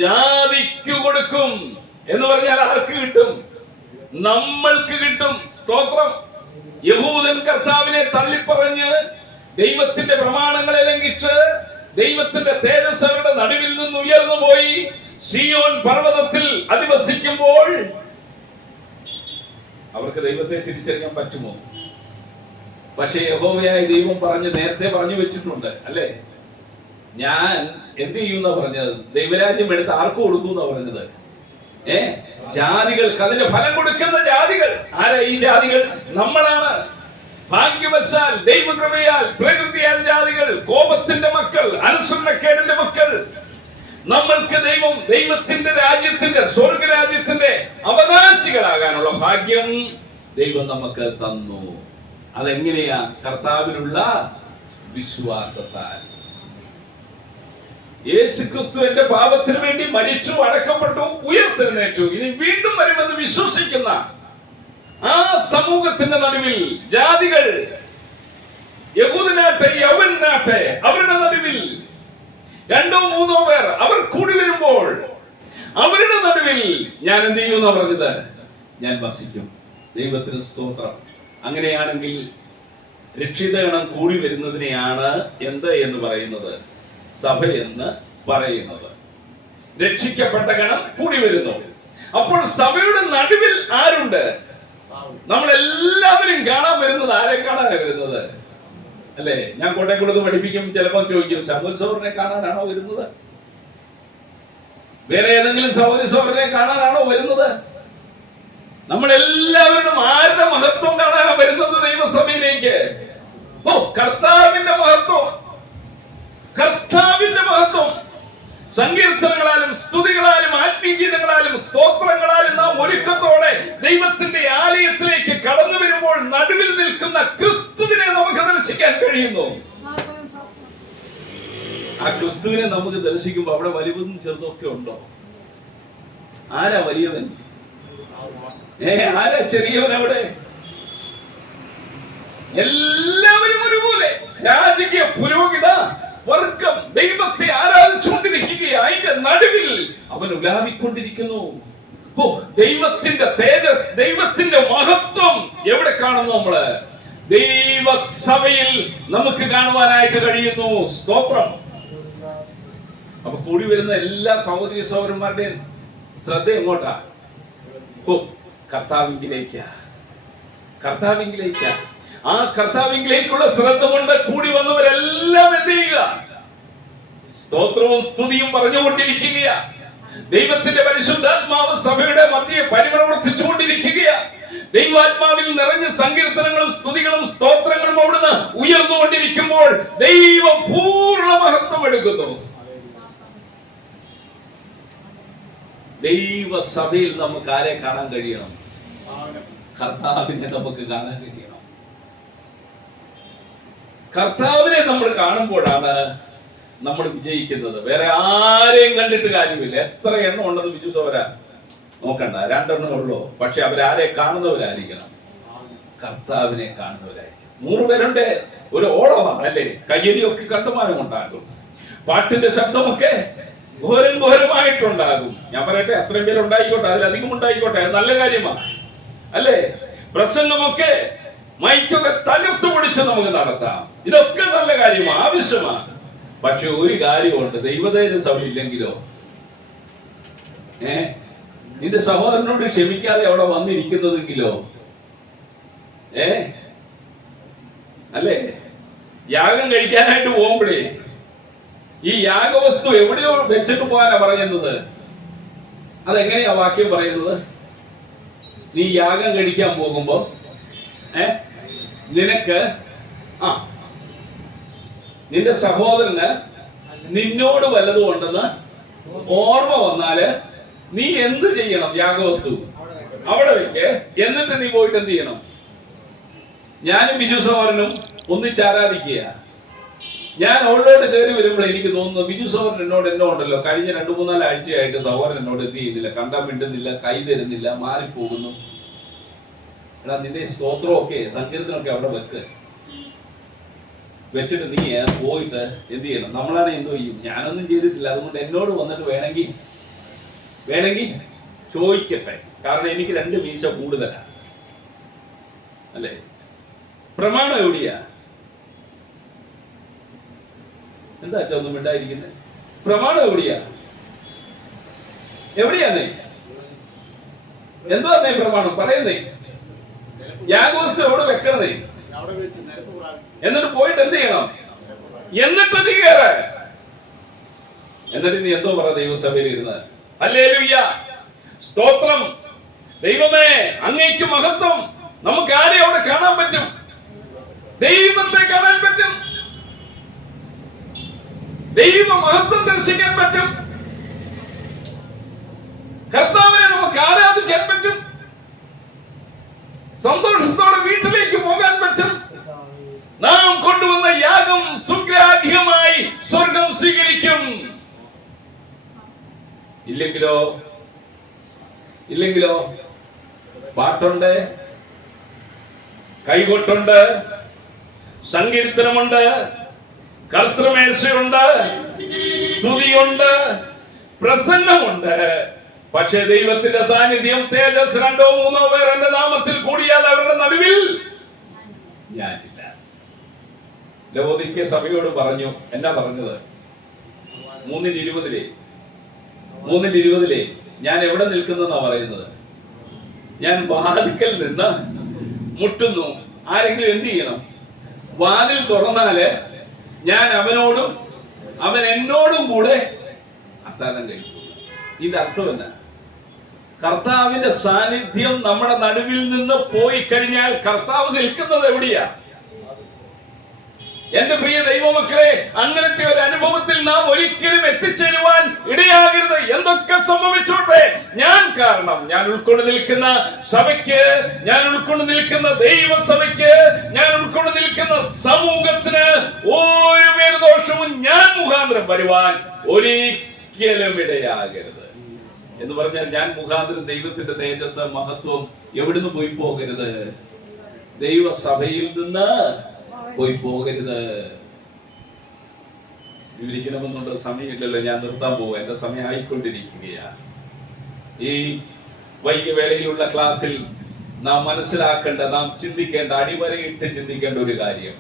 ജാതിക്ക് കൊടുക്കും. എന്ന് പറഞ്ഞാൽ ആർക്ക് കിട്ടും? നമ്മൾക്ക് കിട്ടും. സ്തോത്രം. യഹൂദൻ കർത്താവിനെ തള്ളിപ്പറഞ്ഞ് ദൈവത്തിന്റെ പ്രമാണങ്ങളെ ലംഘിച്ച് ദൈവത്തിന്റെ തേജസ് അവരുടെ നടുവിൽ നിന്ന് ഉയർന്നു പോയി സിയോൻ പർവ്വതത്തിൽ അധിവസിക്കുമ്പോൾ അവർക്ക് ദൈവത്തെ തിരിച്ചറിയാൻ പറ്റുമോ? പക്ഷേ യഹോവയായ ദൈവം നേരത്തെ പറഞ്ഞു വെച്ചിട്ടുണ്ട് അല്ലേ? ഞാൻ എന്ത് ചെയ്യുന്ന പറഞ്ഞത്? ദൈവരാജ്യം എടുത്ത് ആർക്ക് കൊടുക്കുന്ന പറഞ്ഞത്? ജാതികൾക്ക്. അതിന്റെ ഫലം കൊടുക്കുന്ന ജാതികൾ. ആരാ ഈ ജാതികൾ? നമ്മളാണ്. ഭാഗ്യവശാൽ, ദൈവകൃപയാൽ, പ്രകൃതിയാൽ ജാതികൾ, കോപത്തിന്റെ മക്കൾ, അനുസരണക്കേടിന്റെ മക്കൾ. നമ്മൾക്ക് ദൈവത്തിന്റെ രാജ്യത്തിന്റെ, സ്വർഗരാജ്യത്തിന്റെ അവകാശികളാകാനുള്ള ഭാഗ്യം ദൈവം നമുക്ക് തന്നു. അതെങ്ങനെയാ? കർത്താവിനുള്ള വിശ്വാസത്താൽ. യേശു ക്രിസ്തു എന്റെ പാപത്തിന് വേണ്ടി മരിച്ചു, അടക്കപ്പെട്ടു, ഉയർത്തെഴുന്നേറ്റു, ഇനി വീണ്ടും വരുമെന്ന് വിശ്വസിക്കുന്ന ആ സമൂഹത്തിന്റെ നടുവിൽ ജാതികൾ, യഹൂദനാട്ടെ യവനാട്ടെ, അവരുടെ നടുവിൽ 2-3 പേർ അവർ കൂടി വരുമ്പോൾ അവരുടെ നടുവിൽ ഞാൻ എന്ത് ചെയ്യുമെന്ന് പറഞ്ഞത്? ഞാൻ വസിക്കും. ദൈവത്തിന് സ്തോത്രം. അങ്ങനെയാണെങ്കിൽ രക്ഷിതഗണം കൂടി വരുന്നതിനെയാണ് എന്ത് എന്ന് പറയുന്നത്? സഭ എന്ന് പറയുന്നത്. രക്ഷിക്കപ്പെട്ട ഗണം കൂടി വരുന്നു. അപ്പോൾ സഭയുടെ നടുവിൽ ആരുണ്ട്? നമ്മളെല്ലാവരും കാണാൻ വരുന്നത് ആരെ കാണാനാണ് വരുന്നത്? അല്ലേ? ഞാൻ കോട്ടയംകുളത്ത് പഠിപ്പിക്കും, ചിലപ്പോൾ ചോദിക്കും, ശമുൽ സഹോദരനെ കാണാനാണോ വരുന്നത്? വേറെ ഏതെങ്കിലും സഹോദരി സഹോദരനെ കാണാനാണോ വരുന്നത്? നമ്മളെല്ലാവരും ആരുടെ മഹത്വം കാണാനാണ് വരുന്നത് ദൈവസഭയിലേക്ക്? കർത്താവിന്റെ മഹത്വം. കർത്താവിന്റെ മഹത്വം. സങ്കീർത്തനങ്ങളാലും സ്തുതികളാലും ആത്മീയഗീതങ്ങളാലും സ്തോത്രങ്ങളാലും നാം ഒരുക്കത്തോടെ ദൈവത്തിന്റെ ആലയത്തിലേക്ക് കടന്നു വരുമ്പോൾ നടുവിൽ നിൽക്കുന്ന ക്രിസ്തുവിനെ നമുക്ക് ദർശിക്കാൻ കഴിയുന്നു. ആ ക്രിസ്തുവിനെ നമുക്ക് ദർശിക്കുമ്പോൾ അവിടെ വലിയതും ചെറുതൊക്കെ ഉണ്ടോ? ആരാ വലിയവൻ? ആരാ ചെറിയവൻ? അവിടെ എല്ലാവരും ഒരുപോലെ. രാജകീയ പുരോഹിത വർഗം ദൈവത്തെ ആരാധിച്ചുകൊണ്ടിരിക്കുക. അതിന്റെ നടുവിൽ അവൻ ഉലാവിക്കൊണ്ടിരിക്കുന്നു. ദൈവത്തിന്റെ തേജസ്, ദൈവത്തിന്റെ മഹത്വം എവിടെ കാണുന്നു? നമ്മള് ദൈവസഭയിൽ നമുക്ക് കാണുവാനായിട്ട് കഴിയുന്നു. സ്തോത്രം. അപ്പൊ കൂടി വരുന്ന എല്ലാ സഹോദരി സഹോദരന്മാരുടെയും ശ്രദ്ധ എങ്ങോട്ടാ? കർത്താവിങ്കിലേക്ക്. ആ കർത്താവിങ്കിലേക്കുള്ള ശ്രദ്ധ കൊണ്ട് കൂടി വന്നവരെല്ലാം എന്ത് ചെയ്യുക? സ്തോത്രവും സ്തുതിയും പറഞ്ഞുകൊണ്ടിരിക്കുക. ദൈവത്തിന്റെ പരിശുദ്ധാത്മാവ് സഭയുടെ മധ്യേ പരിപ്രവർത്തിച്ചുകൊണ്ടിരിക്കുക. ദൈവാത്മാവിൽ നിറഞ്ഞ സങ്കീർത്തനങ്ങളും സ്തുതികളും സ്തോത്രങ്ങളും അവിടുന്ന് ഉയർന്നുകൊണ്ടിരിക്കുമ്പോൾ ദൈവം പൂർണ്ണ മഹത്വം എടുക്കുന്നു. ദൈവസഭയിൽ നമുക്ക് ആരെ കാണാൻ കഴിയണം? കർത്താവിനെ നമുക്ക് കാണാൻ കഴിയണം. കർത്താവിനെ നമ്മൾ കാണുമ്പോഴാണ് നമ്മൾ വിജയിക്കുന്നത്. വേറെ ആരെയും കണ്ടിട്ട് കാര്യമില്ല. എത്ര എണ്ണം ഉണ്ടെന്ന് ബിജു സോര നോക്കണ്ട, 2 എണ്ണേ ഉള്ളൂ. പക്ഷെ അവരാരെ കാണുന്നവരായിരിക്കണം? കർത്താവിനെ കാണുന്നവരായിരിക്കും. 100 പേരുണ്ട്, ഒരു ഓളമാണ് അല്ലേ? കയ്യടിയൊക്കെ കണ്ടുമാനം ഉണ്ടാകും, പാട്ടിന്റെ ശബ്ദമൊക്കെ ഘോരമായിട്ടുണ്ടാകും. ഞാൻ പറയട്ടെ, അത്രയും പേരുണ്ടായിക്കോട്ടെ, അതിലധികം ഉണ്ടായിക്കോട്ടെ, നല്ല കാര്യമാണ് അല്ലേ? പ്രസംഗമൊക്കെ മൈക്കൊക്കെ തകർത്തു പിടിച്ച് നമുക്ക് നടത്താം. ഇതൊക്കെ നല്ല കാര്യമാണ്, ആവശ്യമാണ്. പക്ഷെ ഒരു കാര്യമുണ്ട്, ദൈവതേജസ് അവിടെ ഇല്ലെങ്കിലോ? നിന്റെ സഹോദരനോട് ക്ഷമിക്കാതെ അവിടെ വന്നിരിക്കുന്നതെങ്കിലോ? അല്ലേ? യാഗം കഴിക്കാനായിട്ട് പോകുമ്പോഴേ ഈ യാഗവസ്തു എവിടെയോ വെച്ചിട്ട് പോകാനാ പറയുന്നത്. അതെങ്ങനെയാ വാക്യം പറയുന്നത്? നീ യാഗം കഴിക്കാൻ പോകുമ്പോ നിനക്ക് നിന്റെ സഹോദരന് നിന്നോട് വല്ലതും ഉണ്ടെന്ന് ഓർമ്മ വന്നാല് നീ എന്ത് ചെയ്യണം? യാഗവസ്തു അവിടെ വെക്ക്. എന്നിട്ട് നീ പോയിട്ട് എന്ത് ചെയ്യണം? ഞാനും ബിജു സഹോദരനും ഒന്നിച്ചാരാധിക്കുക. ഞാൻ അവളോട് കയറി വരുമ്പോൾ എനിക്ക് തോന്നുന്നു, ബിജു സഹോദരൻ എന്നോ ഉണ്ടല്ലോ, കഴിഞ്ഞ 2-3-4 ആഴ്ചയായിട്ട് സഹോദരൻ എന്നോട് എന്ത് ചെയ്യുന്നില്ല, കണ്ടാൻ മിണ്ടുന്നില്ല, കൈ തരുന്നില്ല, മാറിപ്പോകുന്നു. എടാ, നിന്റെ സ്തോത്രമൊക്കെ സങ്കീർത്തനമൊക്കെ അവിടെ വെച്ചിട്ട് നീ പോയിട്ട് എന്ത് ചെയ്യണം? നമ്മളാണ് എന്തോ ചെയ്യും? ഞാനൊന്നും ചെയ്തിട്ടില്ല, അതുകൊണ്ട് എന്നോട് വന്നിട്ട് വേണമെങ്കിൽ ചോദിക്കട്ടെ. കാരണം എനിക്ക് 2 മീശ കൂടുതലാണ് അല്ലേ? പ്രമാണം എവിടെയാ? എന്താ അച്ഛാ ഒന്നും മിണ്ടായിരിക്കുന്നത്? പ്രമാണം എവിടെയാന്നേ? എന്തുവാന്നേ പ്രമാണം പറയുന്നേ? യാഗവസ്തു എവിടെ വെക്കണതേ? എന്നിട്ട് പോയിട്ട് എന്ത് ചെയ്യണം? എന്നിട്ട് നീ കയറ. എന്നിട്ട് നീ എന്തോ പറ ദൈവസഭയിൽ ഇരുന്ന്? ഹല്ലേലൂയ, സ്തോത്രം. ദൈവമേ, അങ്ങേക്ക് മഹത്വം. നമുക്ക് ആരെ അവിടെ കാണാൻ പറ്റും? ദൈവത്തെ കാണാൻ പറ്റും, ദൈവ മഹത്വം ദർശിക്കാൻ പറ്റും, കർത്താവിനെ നമുക്ക് ആരാധിക്കാൻ പറ്റും, സന്തോഷത്തോടെ വീട്ടിലേക്ക് പോകാൻ പറ്റും. നാം കൊണ്ടുവന്ന യാഗം സുഗ്രാഹ്യമായി സ്വർഗം സ്വീകരിക്കും. ഇല്ലെങ്കിലോ പാട്ടുണ്ട്, കൈകൊട്ടുണ്ട്, സങ്കീർത്തനമുണ്ട്, കർത്തൃമേശയുണ്ട്, സ്തുതിയുണ്ട്, പ്രസംഗമുണ്ട്. പക്ഷേ ദൈവത്തിന്റെ സാന്നിധ്യം, തേജസ് 2-3 പേർ എന്റെ നാമത്തിൽ കൂടിയാൽ അവരുടെ നടുവിൽ ഞാനില്ല. ലവോദിക്യ സഭയോട് പറഞ്ഞു, എന്നാ പറഞ്ഞത്? 3:20 ഞാൻ എവിടെ നിൽക്കുന്നെന്നാ പറയുന്നത്? ഞാൻ വാതിൽക്കൽ നിന്ന് മുട്ടുന്നു. ആരെങ്കിലും എന്ത് ചെയ്യണം? വാതിൽ തുറന്നാല് ഞാൻ അവനോടും അവൻ എന്നോടും കൂടെ അത്താഴം കഴിക്കും. ഇതിന്റെ അർത്ഥം എന്നാ? കർത്താവിന്റെ സാന്നിധ്യം നമ്മുടെ നടുവിൽ നിന്ന് പോയി കഴിഞ്ഞാൽ കർത്താവ് നിൽക്കുന്നത് എവിടെയാ? എന്റെ പ്രിയ ദൈവമക്കളെ, അങ്ങനത്തെ ഒരു അനുഭവത്തിൽ നാം ഒരിക്കലും എത്തിച്ചേരുവാൻ ഇടയാകരുത്. എന്തൊക്കെ സംഭവിച്ചോട്ടെ, ഞാൻ കാരണം, ഞാൻ ഉൾക്കൊണ്ട് നിൽക്കുന്ന സഭയ്ക്ക്, ഞാൻ ഉൾക്കൊണ്ട് നിൽക്കുന്ന ദൈവസഭയ്ക്ക്, ഞാൻ ഉൾക്കൊണ്ട് നിൽക്കുന്ന സമൂഹത്തിന് ഒരു പേരുദോഷവും ഞാൻ മുഖാന്തരം വരുവാൻ ഒരിക്കലും ഇടയാകരുത്. എന്ന് പറഞ്ഞാൽ ഞാൻ മുഖാന്തരം ദൈവത്തിന്റെ തേജസ്, മഹത്വം എവിടുന്ന് പോയി പോകരുത്? ദൈവസഭയിൽ നിന്ന് പോയി പോകരുത്. വിവരിക്കണമെന്നുള്ള സമയമില്ലല്ലോ, ഞാൻ നിർത്താൻ പോവാ. എന്റെ സമയം ആയിക്കൊണ്ടിരിക്കുകയാ. ഈ വൈകിവേളയിലുള്ള ക്ലാസ്സിൽ നാം മനസ്സിലാക്കേണ്ട, നാം ചിന്തിക്കേണ്ട, അടിവരയിട്ട് ചിന്തിക്കേണ്ട ഒരു കാര്യം,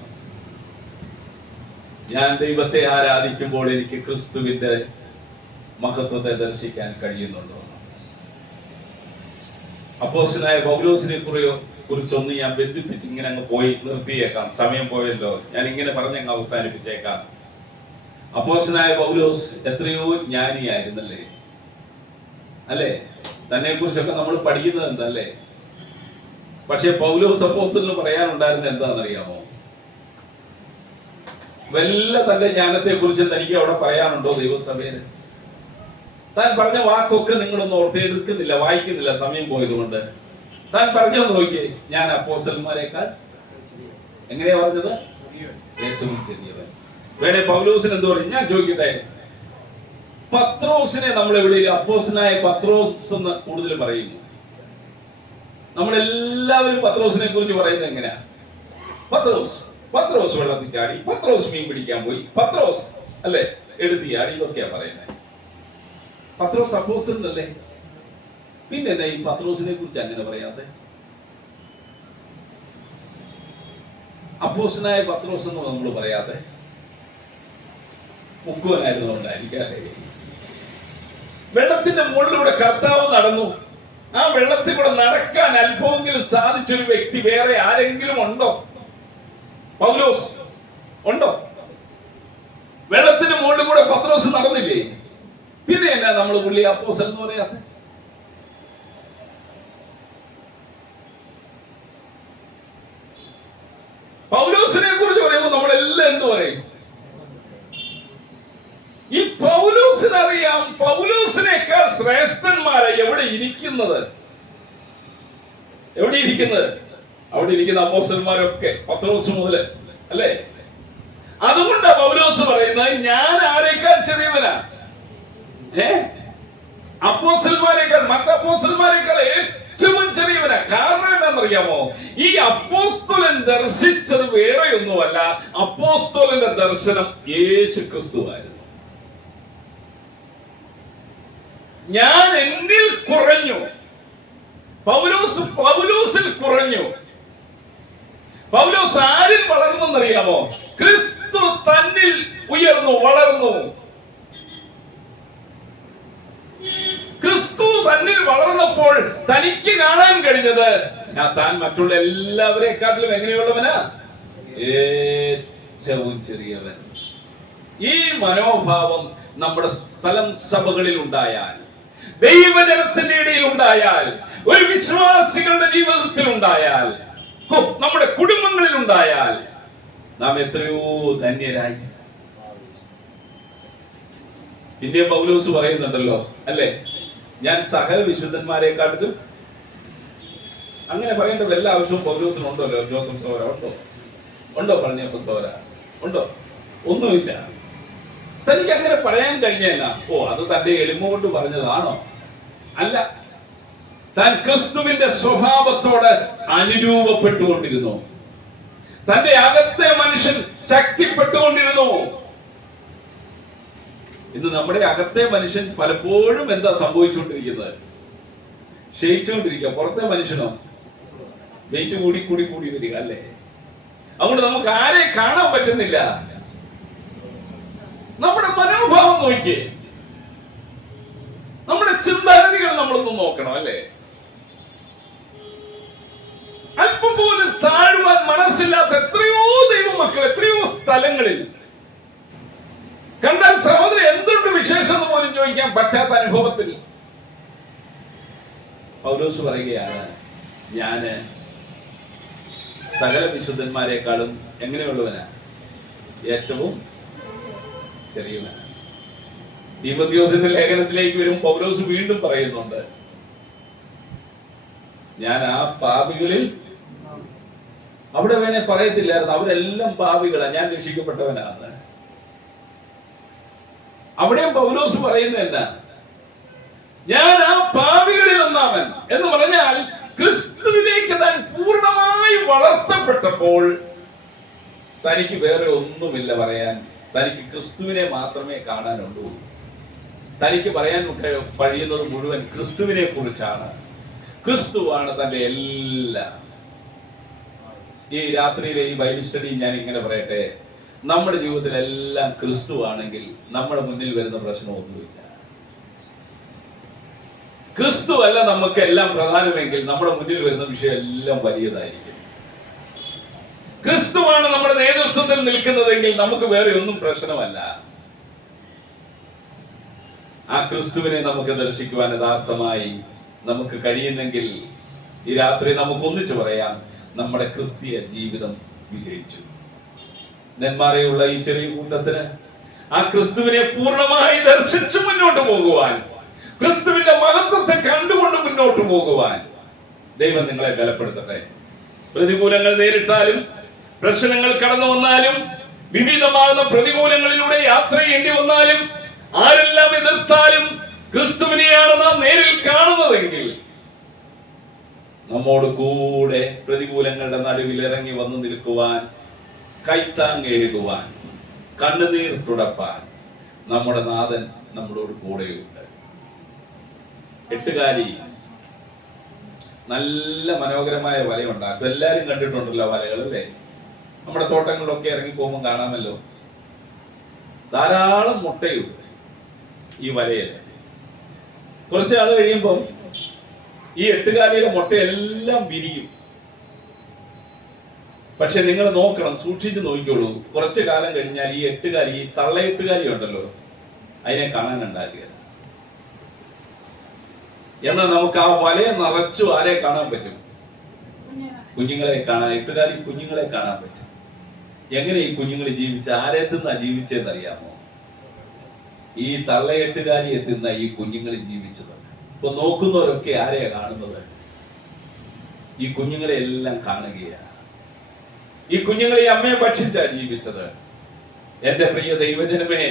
ഞാൻ ദൈവത്തെ ആരാധിക്കുമ്പോൾ എനിക്ക് ക്രിസ്തുവിന്റെ മഹത്വത്തെ ദർശിക്കാൻ കഴിയുന്നുണ്ടോ? അപ്പോസ്തലനായ പൗലോസിനെ കുറിച്ചൊന്ന് ഞാൻ ബന്ധിപ്പിച്ച് ഇങ്ങനെ അങ്ങ് പോയി നിർത്തിയേക്കാം. സമയം പോയല്ലോ, ഞാൻ ഇങ്ങനെ പറഞ്ഞങ്ങ് അവസാനിപ്പിച്ചേക്കാം. അപ്പോസ്തലനായ പൗലോസ് എത്രയോ ജ്ഞാനിയായിരുന്നല്ലേ, അല്ലേ? തന്നെ കുറിച്ചൊക്കെ നമ്മൾ പഠിക്കുന്നത് എന്തല്ലേ? പക്ഷെ പൗലോസ് അപ്പോസ്തലന് പറയാനുണ്ടായിരുന്ന എന്താണെന്നറിയാമോ? വല്ല തന്റെ ജ്ഞാനത്തെ കുറിച്ച് തനിക്ക് അവിടെ പറയാനുണ്ടോ ദൈവസഭയിൽ? താൻ പറഞ്ഞ വാക്കൊക്കെ നിങ്ങളൊന്നും ഓർത്തെടുക്കുന്നില്ല, വായിക്കുന്നില്ല, സമയം പോയതുകൊണ്ട്. താൻ പറഞ്ഞത് നോക്കിയേ, ഞാൻ അപ്പോസ്തലന്മാരെക്കാൾ എങ്ങനെയാ പറഞ്ഞത്? ഏറ്റവും ചെറിയവൻ. വേണേ പൗലോസിന് എന്ത് പറയും? ഞാൻ ചോദിക്കട്ടെ, പത്രോസിനെ നമ്മൾ എവിടെ അപ്പോസ്തലനായ പത്രോസ് എന്ന് കൂടുതൽ പറയുന്നു? നമ്മളെല്ലാവരും പത്രോസിനെ കുറിച്ച് പറയുന്നത് എങ്ങനെയാ? പത്രോസ് പത്രോസ് വെള്ളത്തിൽ ചാടി, പത്രോസ് മീൻ പിടിക്കാൻ പോയി, പത്രോസ് അല്ലെ എടുത്ത് ചാടി, ഇതൊക്കെയാ പറയുന്നത്. പത്രോസ് അപ്പോസ്തലനല്ലേ? പിന്നെ ഈ പത്രോസിനെ കുറിച്ച് അങ്ങനെ പറയാതെ? അപ്പോസ്തലനായ പത്രോസ് എന്ന് നമ്മൾ പറയാതെ? മുക്കുവനായിരുന്നുകൊണ്ടായിരിക്കും. വെള്ളത്തിന്റെ മുകളിലൂടെ കർത്താവ് നടന്നു. ആ വെള്ളത്തിൽ കൂടെ നടക്കാൻ അല്പമെങ്കിലും സാധിച്ചൊരു വ്യക്തി വേറെ ആരെങ്കിലും ഉണ്ടോ? പൗലോസ് ഉണ്ടോ? വെള്ളത്തിന്റെ മുകളിൽ കൂടെ പത്രോസ് നടന്നില്ലേ? പിന്നെ എന്നാ നമ്മൾ പുള്ളി അപ്പോസ്തലൻ എന്ന് പറയാതെ? പൗലോസിനെ കുറിച്ച് പറയുമ്പോൾ നമ്മളെല്ലാം എന്ത് പറയും? ഈ പൗലോസിനറിയാം പൗലോസിനേക്കാൾ ശ്രേഷ്ഠന്മാരെ എവിടെ ഇരിക്കുന്നത്? എവിടെ ഇരിക്കുന്നത്? അവിടെ ഇരിക്കുന്ന അപ്പോസ്തലന്മാരൊക്കെ പത്രോസ് മുതല്, അല്ലേ? അതുകൊണ്ടാ പൗലോസ് പറയുന്നത്, ഞാൻ ആരെക്കാൾ ചെറിയവനാ? അപ്പോസ്തലന്മാരെക്കാൾ, മറ്റപ്പോസ്തലന്മാരെക്കാൾ ഏറ്റവും ചെറിയവനാ. കാരണം എന്താണെന്നറിയാമോ? ഈ അപ്പോസ്തലൻ ദർശിച്ചത് വേറെ ഒന്നുമല്ല, അപ്പോസ്തലന്റെ ദർശനം യേശു ക്രിസ്തുവായിരുന്നു. ഞാൻ എന്നിൽ കുറഞ്ഞു, പൗലോസിൽ കുറഞ്ഞു. പൗലോസ് ആരിൽ വളർന്നെന്നറിയാമോ? ക്രിസ്തു തന്നിൽ ഉയർന്നു, വളർന്നു. ക്രിസ്തു തന്നിൽ വളർന്നപ്പോൾ തനിക്ക് കാണാൻ കഴിഞ്ഞത്, താൻ മറ്റുള്ള എല്ലാവരെക്കാട്ടിലും എങ്ങനെയുള്ളവനാ? ഏറ്റവും ചെറിയവൻ. ഈ മനോഭാവം നമ്മുടെ സ്ഥലം സഭകളിൽ ഉണ്ടായാൽ, ദൈവജനത്തിന്റെ ഇടയിൽ ഉണ്ടായാൽ, ഒരു വിശ്വാസികളുടെ ജീവിതത്തിൽ ഉണ്ടായാൽ, നമ്മുടെ കുടുംബങ്ങളിൽ ഉണ്ടായാൽ, നാം എത്രയോ ധന്യരായി. പിന്നെ പൗലോസ് പറയുന്നുണ്ടല്ലോ, അല്ലേ? ഞാൻ സകല വിശുദ്ധന്മാരെക്കാട്ടിലും, അങ്ങനെ പറയേണ്ട വല്ല ആവശ്യവും പൗലോസിനുണ്ടല്ലോ. ജോസഫ് സഹോദര ഉണ്ടോ? പറഞ്ഞപ്പോ സഹോദര ഉണ്ടോ? ഒന്നുമില്ല. തനിക്ക് അങ്ങനെ പറയാൻ കഴിഞ്ഞല്ല. അത് തന്റെ എളിമ കൊണ്ട് പറഞ്ഞതാണോ? അല്ല. താൻ ക്രിസ്തുവിന്റെ സ്വഭാവത്തോട് അനുരൂപപ്പെട്ടുകൊണ്ടിരുന്നു. തന്റെ അകത്തെ മനുഷ്യൻ ശക്തിപ്പെട്ടുകൊണ്ടിരുന്നു. ഇന്ന് നമ്മുടെ അകത്തെ മനുഷ്യൻ പലപ്പോഴും എന്താ സംഭവിച്ചുകൊണ്ടിരിക്കുന്നത്? ക്ഷയിച്ചുകൊണ്ടിരിക്കുക. പുറത്തെ മനുഷ്യനോ വെയിറ്റ് കൂടി വരിക, അല്ലേ? അതുകൊണ്ട് നമുക്ക് ആരെ കാണാൻ പറ്റുന്നില്ല. നമ്മുടെ മനോഭാവം നോക്കിയേ, നമ്മുടെ ചിന്താഗതികൾ നമ്മളൊന്ന് നോക്കണം, അല്ലേ? അല്പം പോലും താഴുവാൻ മനസ്സില്ലാത്ത എത്രയോ ദൈവമക്കൾ എത്രയോ സ്ഥലങ്ങളിൽ കണ്ടാൽ സഹോദരൻ എന്തുണ്ട് വിശേഷം എന്ന് പോലും ചോദിക്കാൻ പറ്റാത്ത അനുഭവത്തിൽ പൗലോസ് പറയുകയാണ്, ഞാന് സകല വിശുദ്ധന്മാരെക്കാളും എങ്ങനെയുള്ളവനാ? ഏറ്റവും ചെറിയവനാണ്. തീമോഥെയോസിന്റെ ലേഖനത്തിലേക്ക് വരും പൗലോസ് വീണ്ടും പറയുന്നുണ്ട്, ഞാൻ ആ പാപികളിൽ, അവിടെ വേണേ പറയത്തില്ലായിരുന്നു അവരെല്ലാം പാപികളാ, ഞാൻ രക്ഷിക്കപ്പെട്ടവനാണ്. അവിടെയും പൗലോസ് പറയുന്നത് എന്താ? ഞാൻ ആ പാപികളിൽ ഒന്നാമൻ എന്ന് പറഞ്ഞാൽ ക്രിസ്തുവിലേക്ക് താൻ പൂർണ്ണമായി വളർത്തപ്പെട്ടപ്പോൾ തനിക്ക് വേറെ ഒന്നുമില്ല പറയാൻ. തനിക്ക് ക്രിസ്തുവിനെ മാത്രമേ കാണാനുള്ളൂ. തനിക്ക് പറയാൻ കഴിയുന്നത് മുഴുവൻ ക്രിസ്തുവിനെ കുറിച്ചാണ്. ക്രിസ്തുവാണ് തന്റെ എല്ലാം. ഈ രാത്രിയിലെ ഈ ബൈബിൾ സ്റ്റഡി ഞാൻ ഇങ്ങനെ പറയട്ടെ, നമ്മുടെ ജീവിതത്തിലെല്ലാം ക്രിസ്തുവാണെങ്കിൽ നമ്മുടെ മുന്നിൽ വരുന്ന പ്രശ്നമൊന്നുമില്ല. ക്രിസ്തു അല്ല നമുക്ക് എല്ലാം പ്രധാനമെങ്കിൽ നമ്മുടെ മുന്നിൽ വരുന്ന വിഷയം എല്ലാം വലിയതായിരിക്കും. ക്രിസ്തുവാണ് നമ്മുടെ നേതൃത്വത്തിൽ നിൽക്കുന്നതെങ്കിൽ നമുക്ക് വേറെ ഒന്നും പ്രശ്നമല്ല. ആ ക്രിസ്തുവിനെ നമുക്ക് ദർശിക്കുവാൻ യഥാർത്ഥമായി നമുക്ക് കഴിയുന്നെങ്കിൽ ഈ രാത്രി നമുക്ക് ഒന്നിച്ചു പറയാം, നമ്മുടെ ക്രിസ്തീയ ജീവിതം വിജയിച്ചു. നെന്മാറയുള്ള ഈ ചെറിയ കൂട്ടത്തിന് ആ ക്രിസ്തുവിനെ പൂർണ്ണമായി ദർശിച്ചു മുന്നോട്ട് പോകുവാൻ, ക്രിസ്തുവിന്റെ മഹത്വത്തെ കണ്ടുകൊണ്ട് മുന്നോട്ട് പോകുവാൻ ദൈവം നിങ്ങളെ ബലപ്പെടുത്തട്ടെ. പ്രതികൂലങ്ങൾ നേരിട്ടാലും പ്രശ്നങ്ങൾ കടന്നു വന്നാലും വിവിധമാകുന്ന പ്രതികൂലങ്ങളിലൂടെ യാത്ര ചെയ്യേണ്ടി വന്നാലും ആരെല്ലാം എതിർത്താലും ക്രിസ്തുവിനെയാണ് നാം നേരിൽ കാണുന്നതെങ്കിൽ നമ്മോട് കൂടെ പ്രതികൂലങ്ങളുടെ നടുവിൽ ഇറങ്ങി വന്നു നിൽക്കുവാൻ, കൈത്താങ്ങെഴുകുവാൻ, കണ്ണുനീർ തുടപ്പാൻ നമ്മുടെ നാഥൻ നമ്മളോട് കൂടെയുണ്ട്. എട്ടുകാലി നല്ല മനോഹരമായ വലയുണ്ടാക്കും. എല്ലാരും കണ്ടിട്ടുണ്ടല്ലോ വലകൾ, അല്ലേ? നമ്മുടെ തോട്ടങ്ങളിലൊക്കെ ഇറങ്ങി പോകുമ്പോൾ കാണാമല്ലോ, ധാരാളം മുട്ടയുണ്ട് ഈ വലയിൽ. കുറച്ച് നാൾ കഴിയുമ്പം ഈ എട്ടുകാലിയുടെ മുട്ടയെല്ലാം വിരിയും. പക്ഷെ നിങ്ങൾ നോക്കണം, സൂക്ഷിച്ച് നോക്കിക്കോളൂ. കുറച്ചു കാലം കഴിഞ്ഞാൽ ഈ എട്ടുകാലി, ഈ തള്ളയെട്ടുകാലി ഉണ്ടല്ലോ, അതിനെ കാണാനുണ്ടാകില്ല. എന്നാൽ നമുക്ക് ആ വലയെ നിറച്ചു ആരെ കാണാൻ പറ്റും? കുഞ്ഞുങ്ങളെ കാണാൻ. എട്ടുകാലി കുഞ്ഞുങ്ങളെ കാണാൻ പറ്റും. എങ്ങനെ ഈ കുഞ്ഞുങ്ങൾ ജീവിച്ച, ആരെ തിന്നാ ജീവിച്ചതെന്നറിയാമോ? ഈ തള്ളയെട്ടുകാലി എത്തുന്ന ഈ കുഞ്ഞുങ്ങൾ ജീവിച്ചത്. ഇപ്പൊ നോക്കുന്നവരൊക്കെ ആരെയാ കാണുന്നത്? ഈ കുഞ്ഞുങ്ങളെ എല്ലാം കാണുകയാണ്. ഈ കുഞ്ഞുങ്ങളെ അമ്മയെ ഭക്ഷിച്ചാ ജീവിച്ചത്. എന്റെ പ്രിയ ദൈവജനമേ,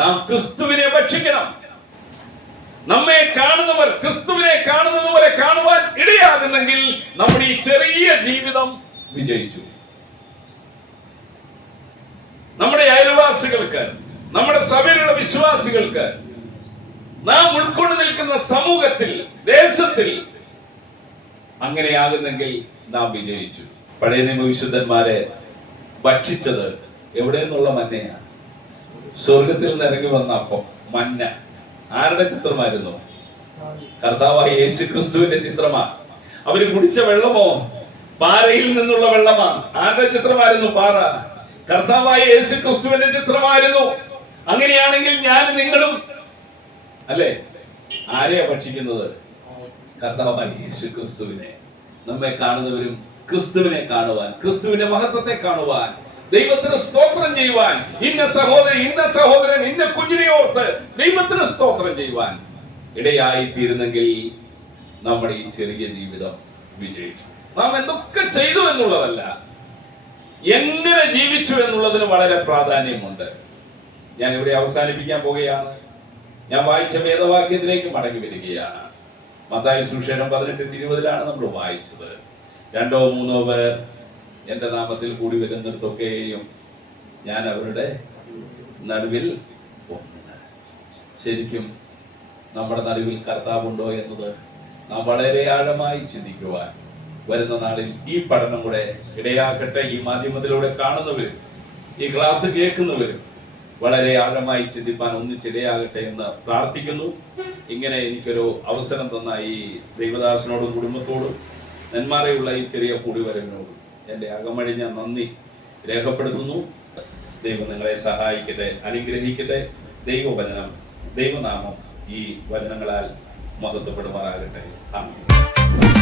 നാം ക്രിസ്തുവിനെ ഭക്ഷിക്കണം. നമ്മെ കാണുന്നവർ ക്രിസ്തുവിനെ കാണുന്നത് പോലെ കാണുവാൻ ഇടയാകുന്നെങ്കിൽ നമ്മുടെ ഈ ചെറിയ ജീവിതം വിജയിച്ചു. നമ്മുടെ അയൽവാസികൾക്ക്, നമ്മുടെ സഭയിലുള്ള വിശ്വാസികൾക്ക്, നാം ഉൾക്കൊണ്ട് നിൽക്കുന്ന സമൂഹത്തിൽ, ദേശത്തിൽ അങ്ങനെയാകുന്നെങ്കിൽ നാം വിജയിച്ചു. പഴയ നിയമ വിശുദ്ധന്മാരെ ഭക്ഷിച്ചത് എവിടെ നിന്നുള്ള മന്നയാണ്? സ്വർഗത്തിൽ നിന്ന് ഇറങ്ങി വന്ന അപ്പം, മന്ന. ആരുടെ ചിത്രമായിരുന്നു? കർത്താവായ യേശു ക്രിസ്തുവിന്റെ ചിത്രമാണ്. അവര് കുടിച്ച വെള്ളമോ പാറയിൽ നിന്നുള്ള വെള്ളമാ. ആരുടെ ചിത്രമായിരുന്നു പാറ? കർത്താവായ യേശു ക്രിസ്തുവിന്റെ ചിത്രമായിരുന്നു. അങ്ങനെയാണെങ്കിൽ ഞാൻ നിങ്ങളും അല്ലേ ആരെയാ ഭക്ഷിക്കുന്നത്? കർത്താവായ യേശു ക്രിസ്തുവിനെ. നമ്മെ കാണുന്നവരും ക്രിസ്തുവിനെ കാണുവാൻ, ക്രിസ്തുവിന്റെ മഹത്വത്തെ കാണുവാൻ, ദൈവത്തിന് സ്തോത്രം ചെയ്യുവാൻ, ഇന്ന സഹോദരൻ, ഇന്ന സഹോദരൻ, ഇന്ന കുഞ്ഞിനെ ഓർത്ത് ദൈവത്തിന് സ്തോത്രം ചെയ്യുവാൻ ഇടയായി തീരുന്നെങ്കിൽ നമ്മുടെ ഈ ചെറിയ ജീവിതം വിജയിച്ചു. നാം എന്തൊക്കെ ചെയ്തു എന്നുള്ളതല്ല, എങ്ങനെ ജീവിച്ചു എന്നുള്ളതിന് വളരെ പ്രാധാന്യമുണ്ട്. ഞാൻ ഇവിടെ അവസാനിപ്പിക്കാൻ പോകുകയാണ്. ഞാൻ വായിച്ച വേദവാക്യത്തിലേക്ക് മടങ്ങി വരികയാണ്. മത്തായി സുവിശേഷം 18:20 നമ്മൾ വായിച്ചത്. 2-3 പേർ എന്റെ നാമത്തിൽ കൂടി വരുന്നിടത്തൊക്കെയും ഞാൻ അവരുടെ നടുവിൽ ഉണ്ട്. ശരിക്കും നമ്മുടെ നടുവിൽ കർത്താവുണ്ടോ എന്നത് നാം വളരെ ആഴമായി ചിന്തിക്കുവാൻ വരുന്ന നാളിൽ ഈ പഠനം കൂടെ ഇടയാക്കട്ടെ. ഈ മാധ്യമത്തിലൂടെ കാണുന്നവരും ഈ ക്ലാസ് കേൾക്കുന്നവരും വളരെ ആഴമായി ചിന്തിപ്പാൻ ഒന്നിച്ചിടയാകട്ടെ എന്ന് പ്രാർത്ഥിക്കുന്നു. ഇങ്ങനെ എനിക്കൊരു അവസരം തന്ന ഈ ദൈവദാസനോടും കുടുംബത്തോടും നെന്മാറയുള്ള ഈ ചെറിയ കൂടിവരവിനോടും എൻ്റെ അകമഴിഞ്ഞ നന്ദി രേഖപ്പെടുത്തുന്നു. ദൈവം നിങ്ങളെ സഹായിക്കട്ടെ, അനുഗ്രഹിക്കട്ടെ. ദൈവവചനം, ദൈവനാമം ഈ വചനങ്ങളാൽ മഹത്വപ്പെടുമാറാകട്ടെ. ആമേൻ.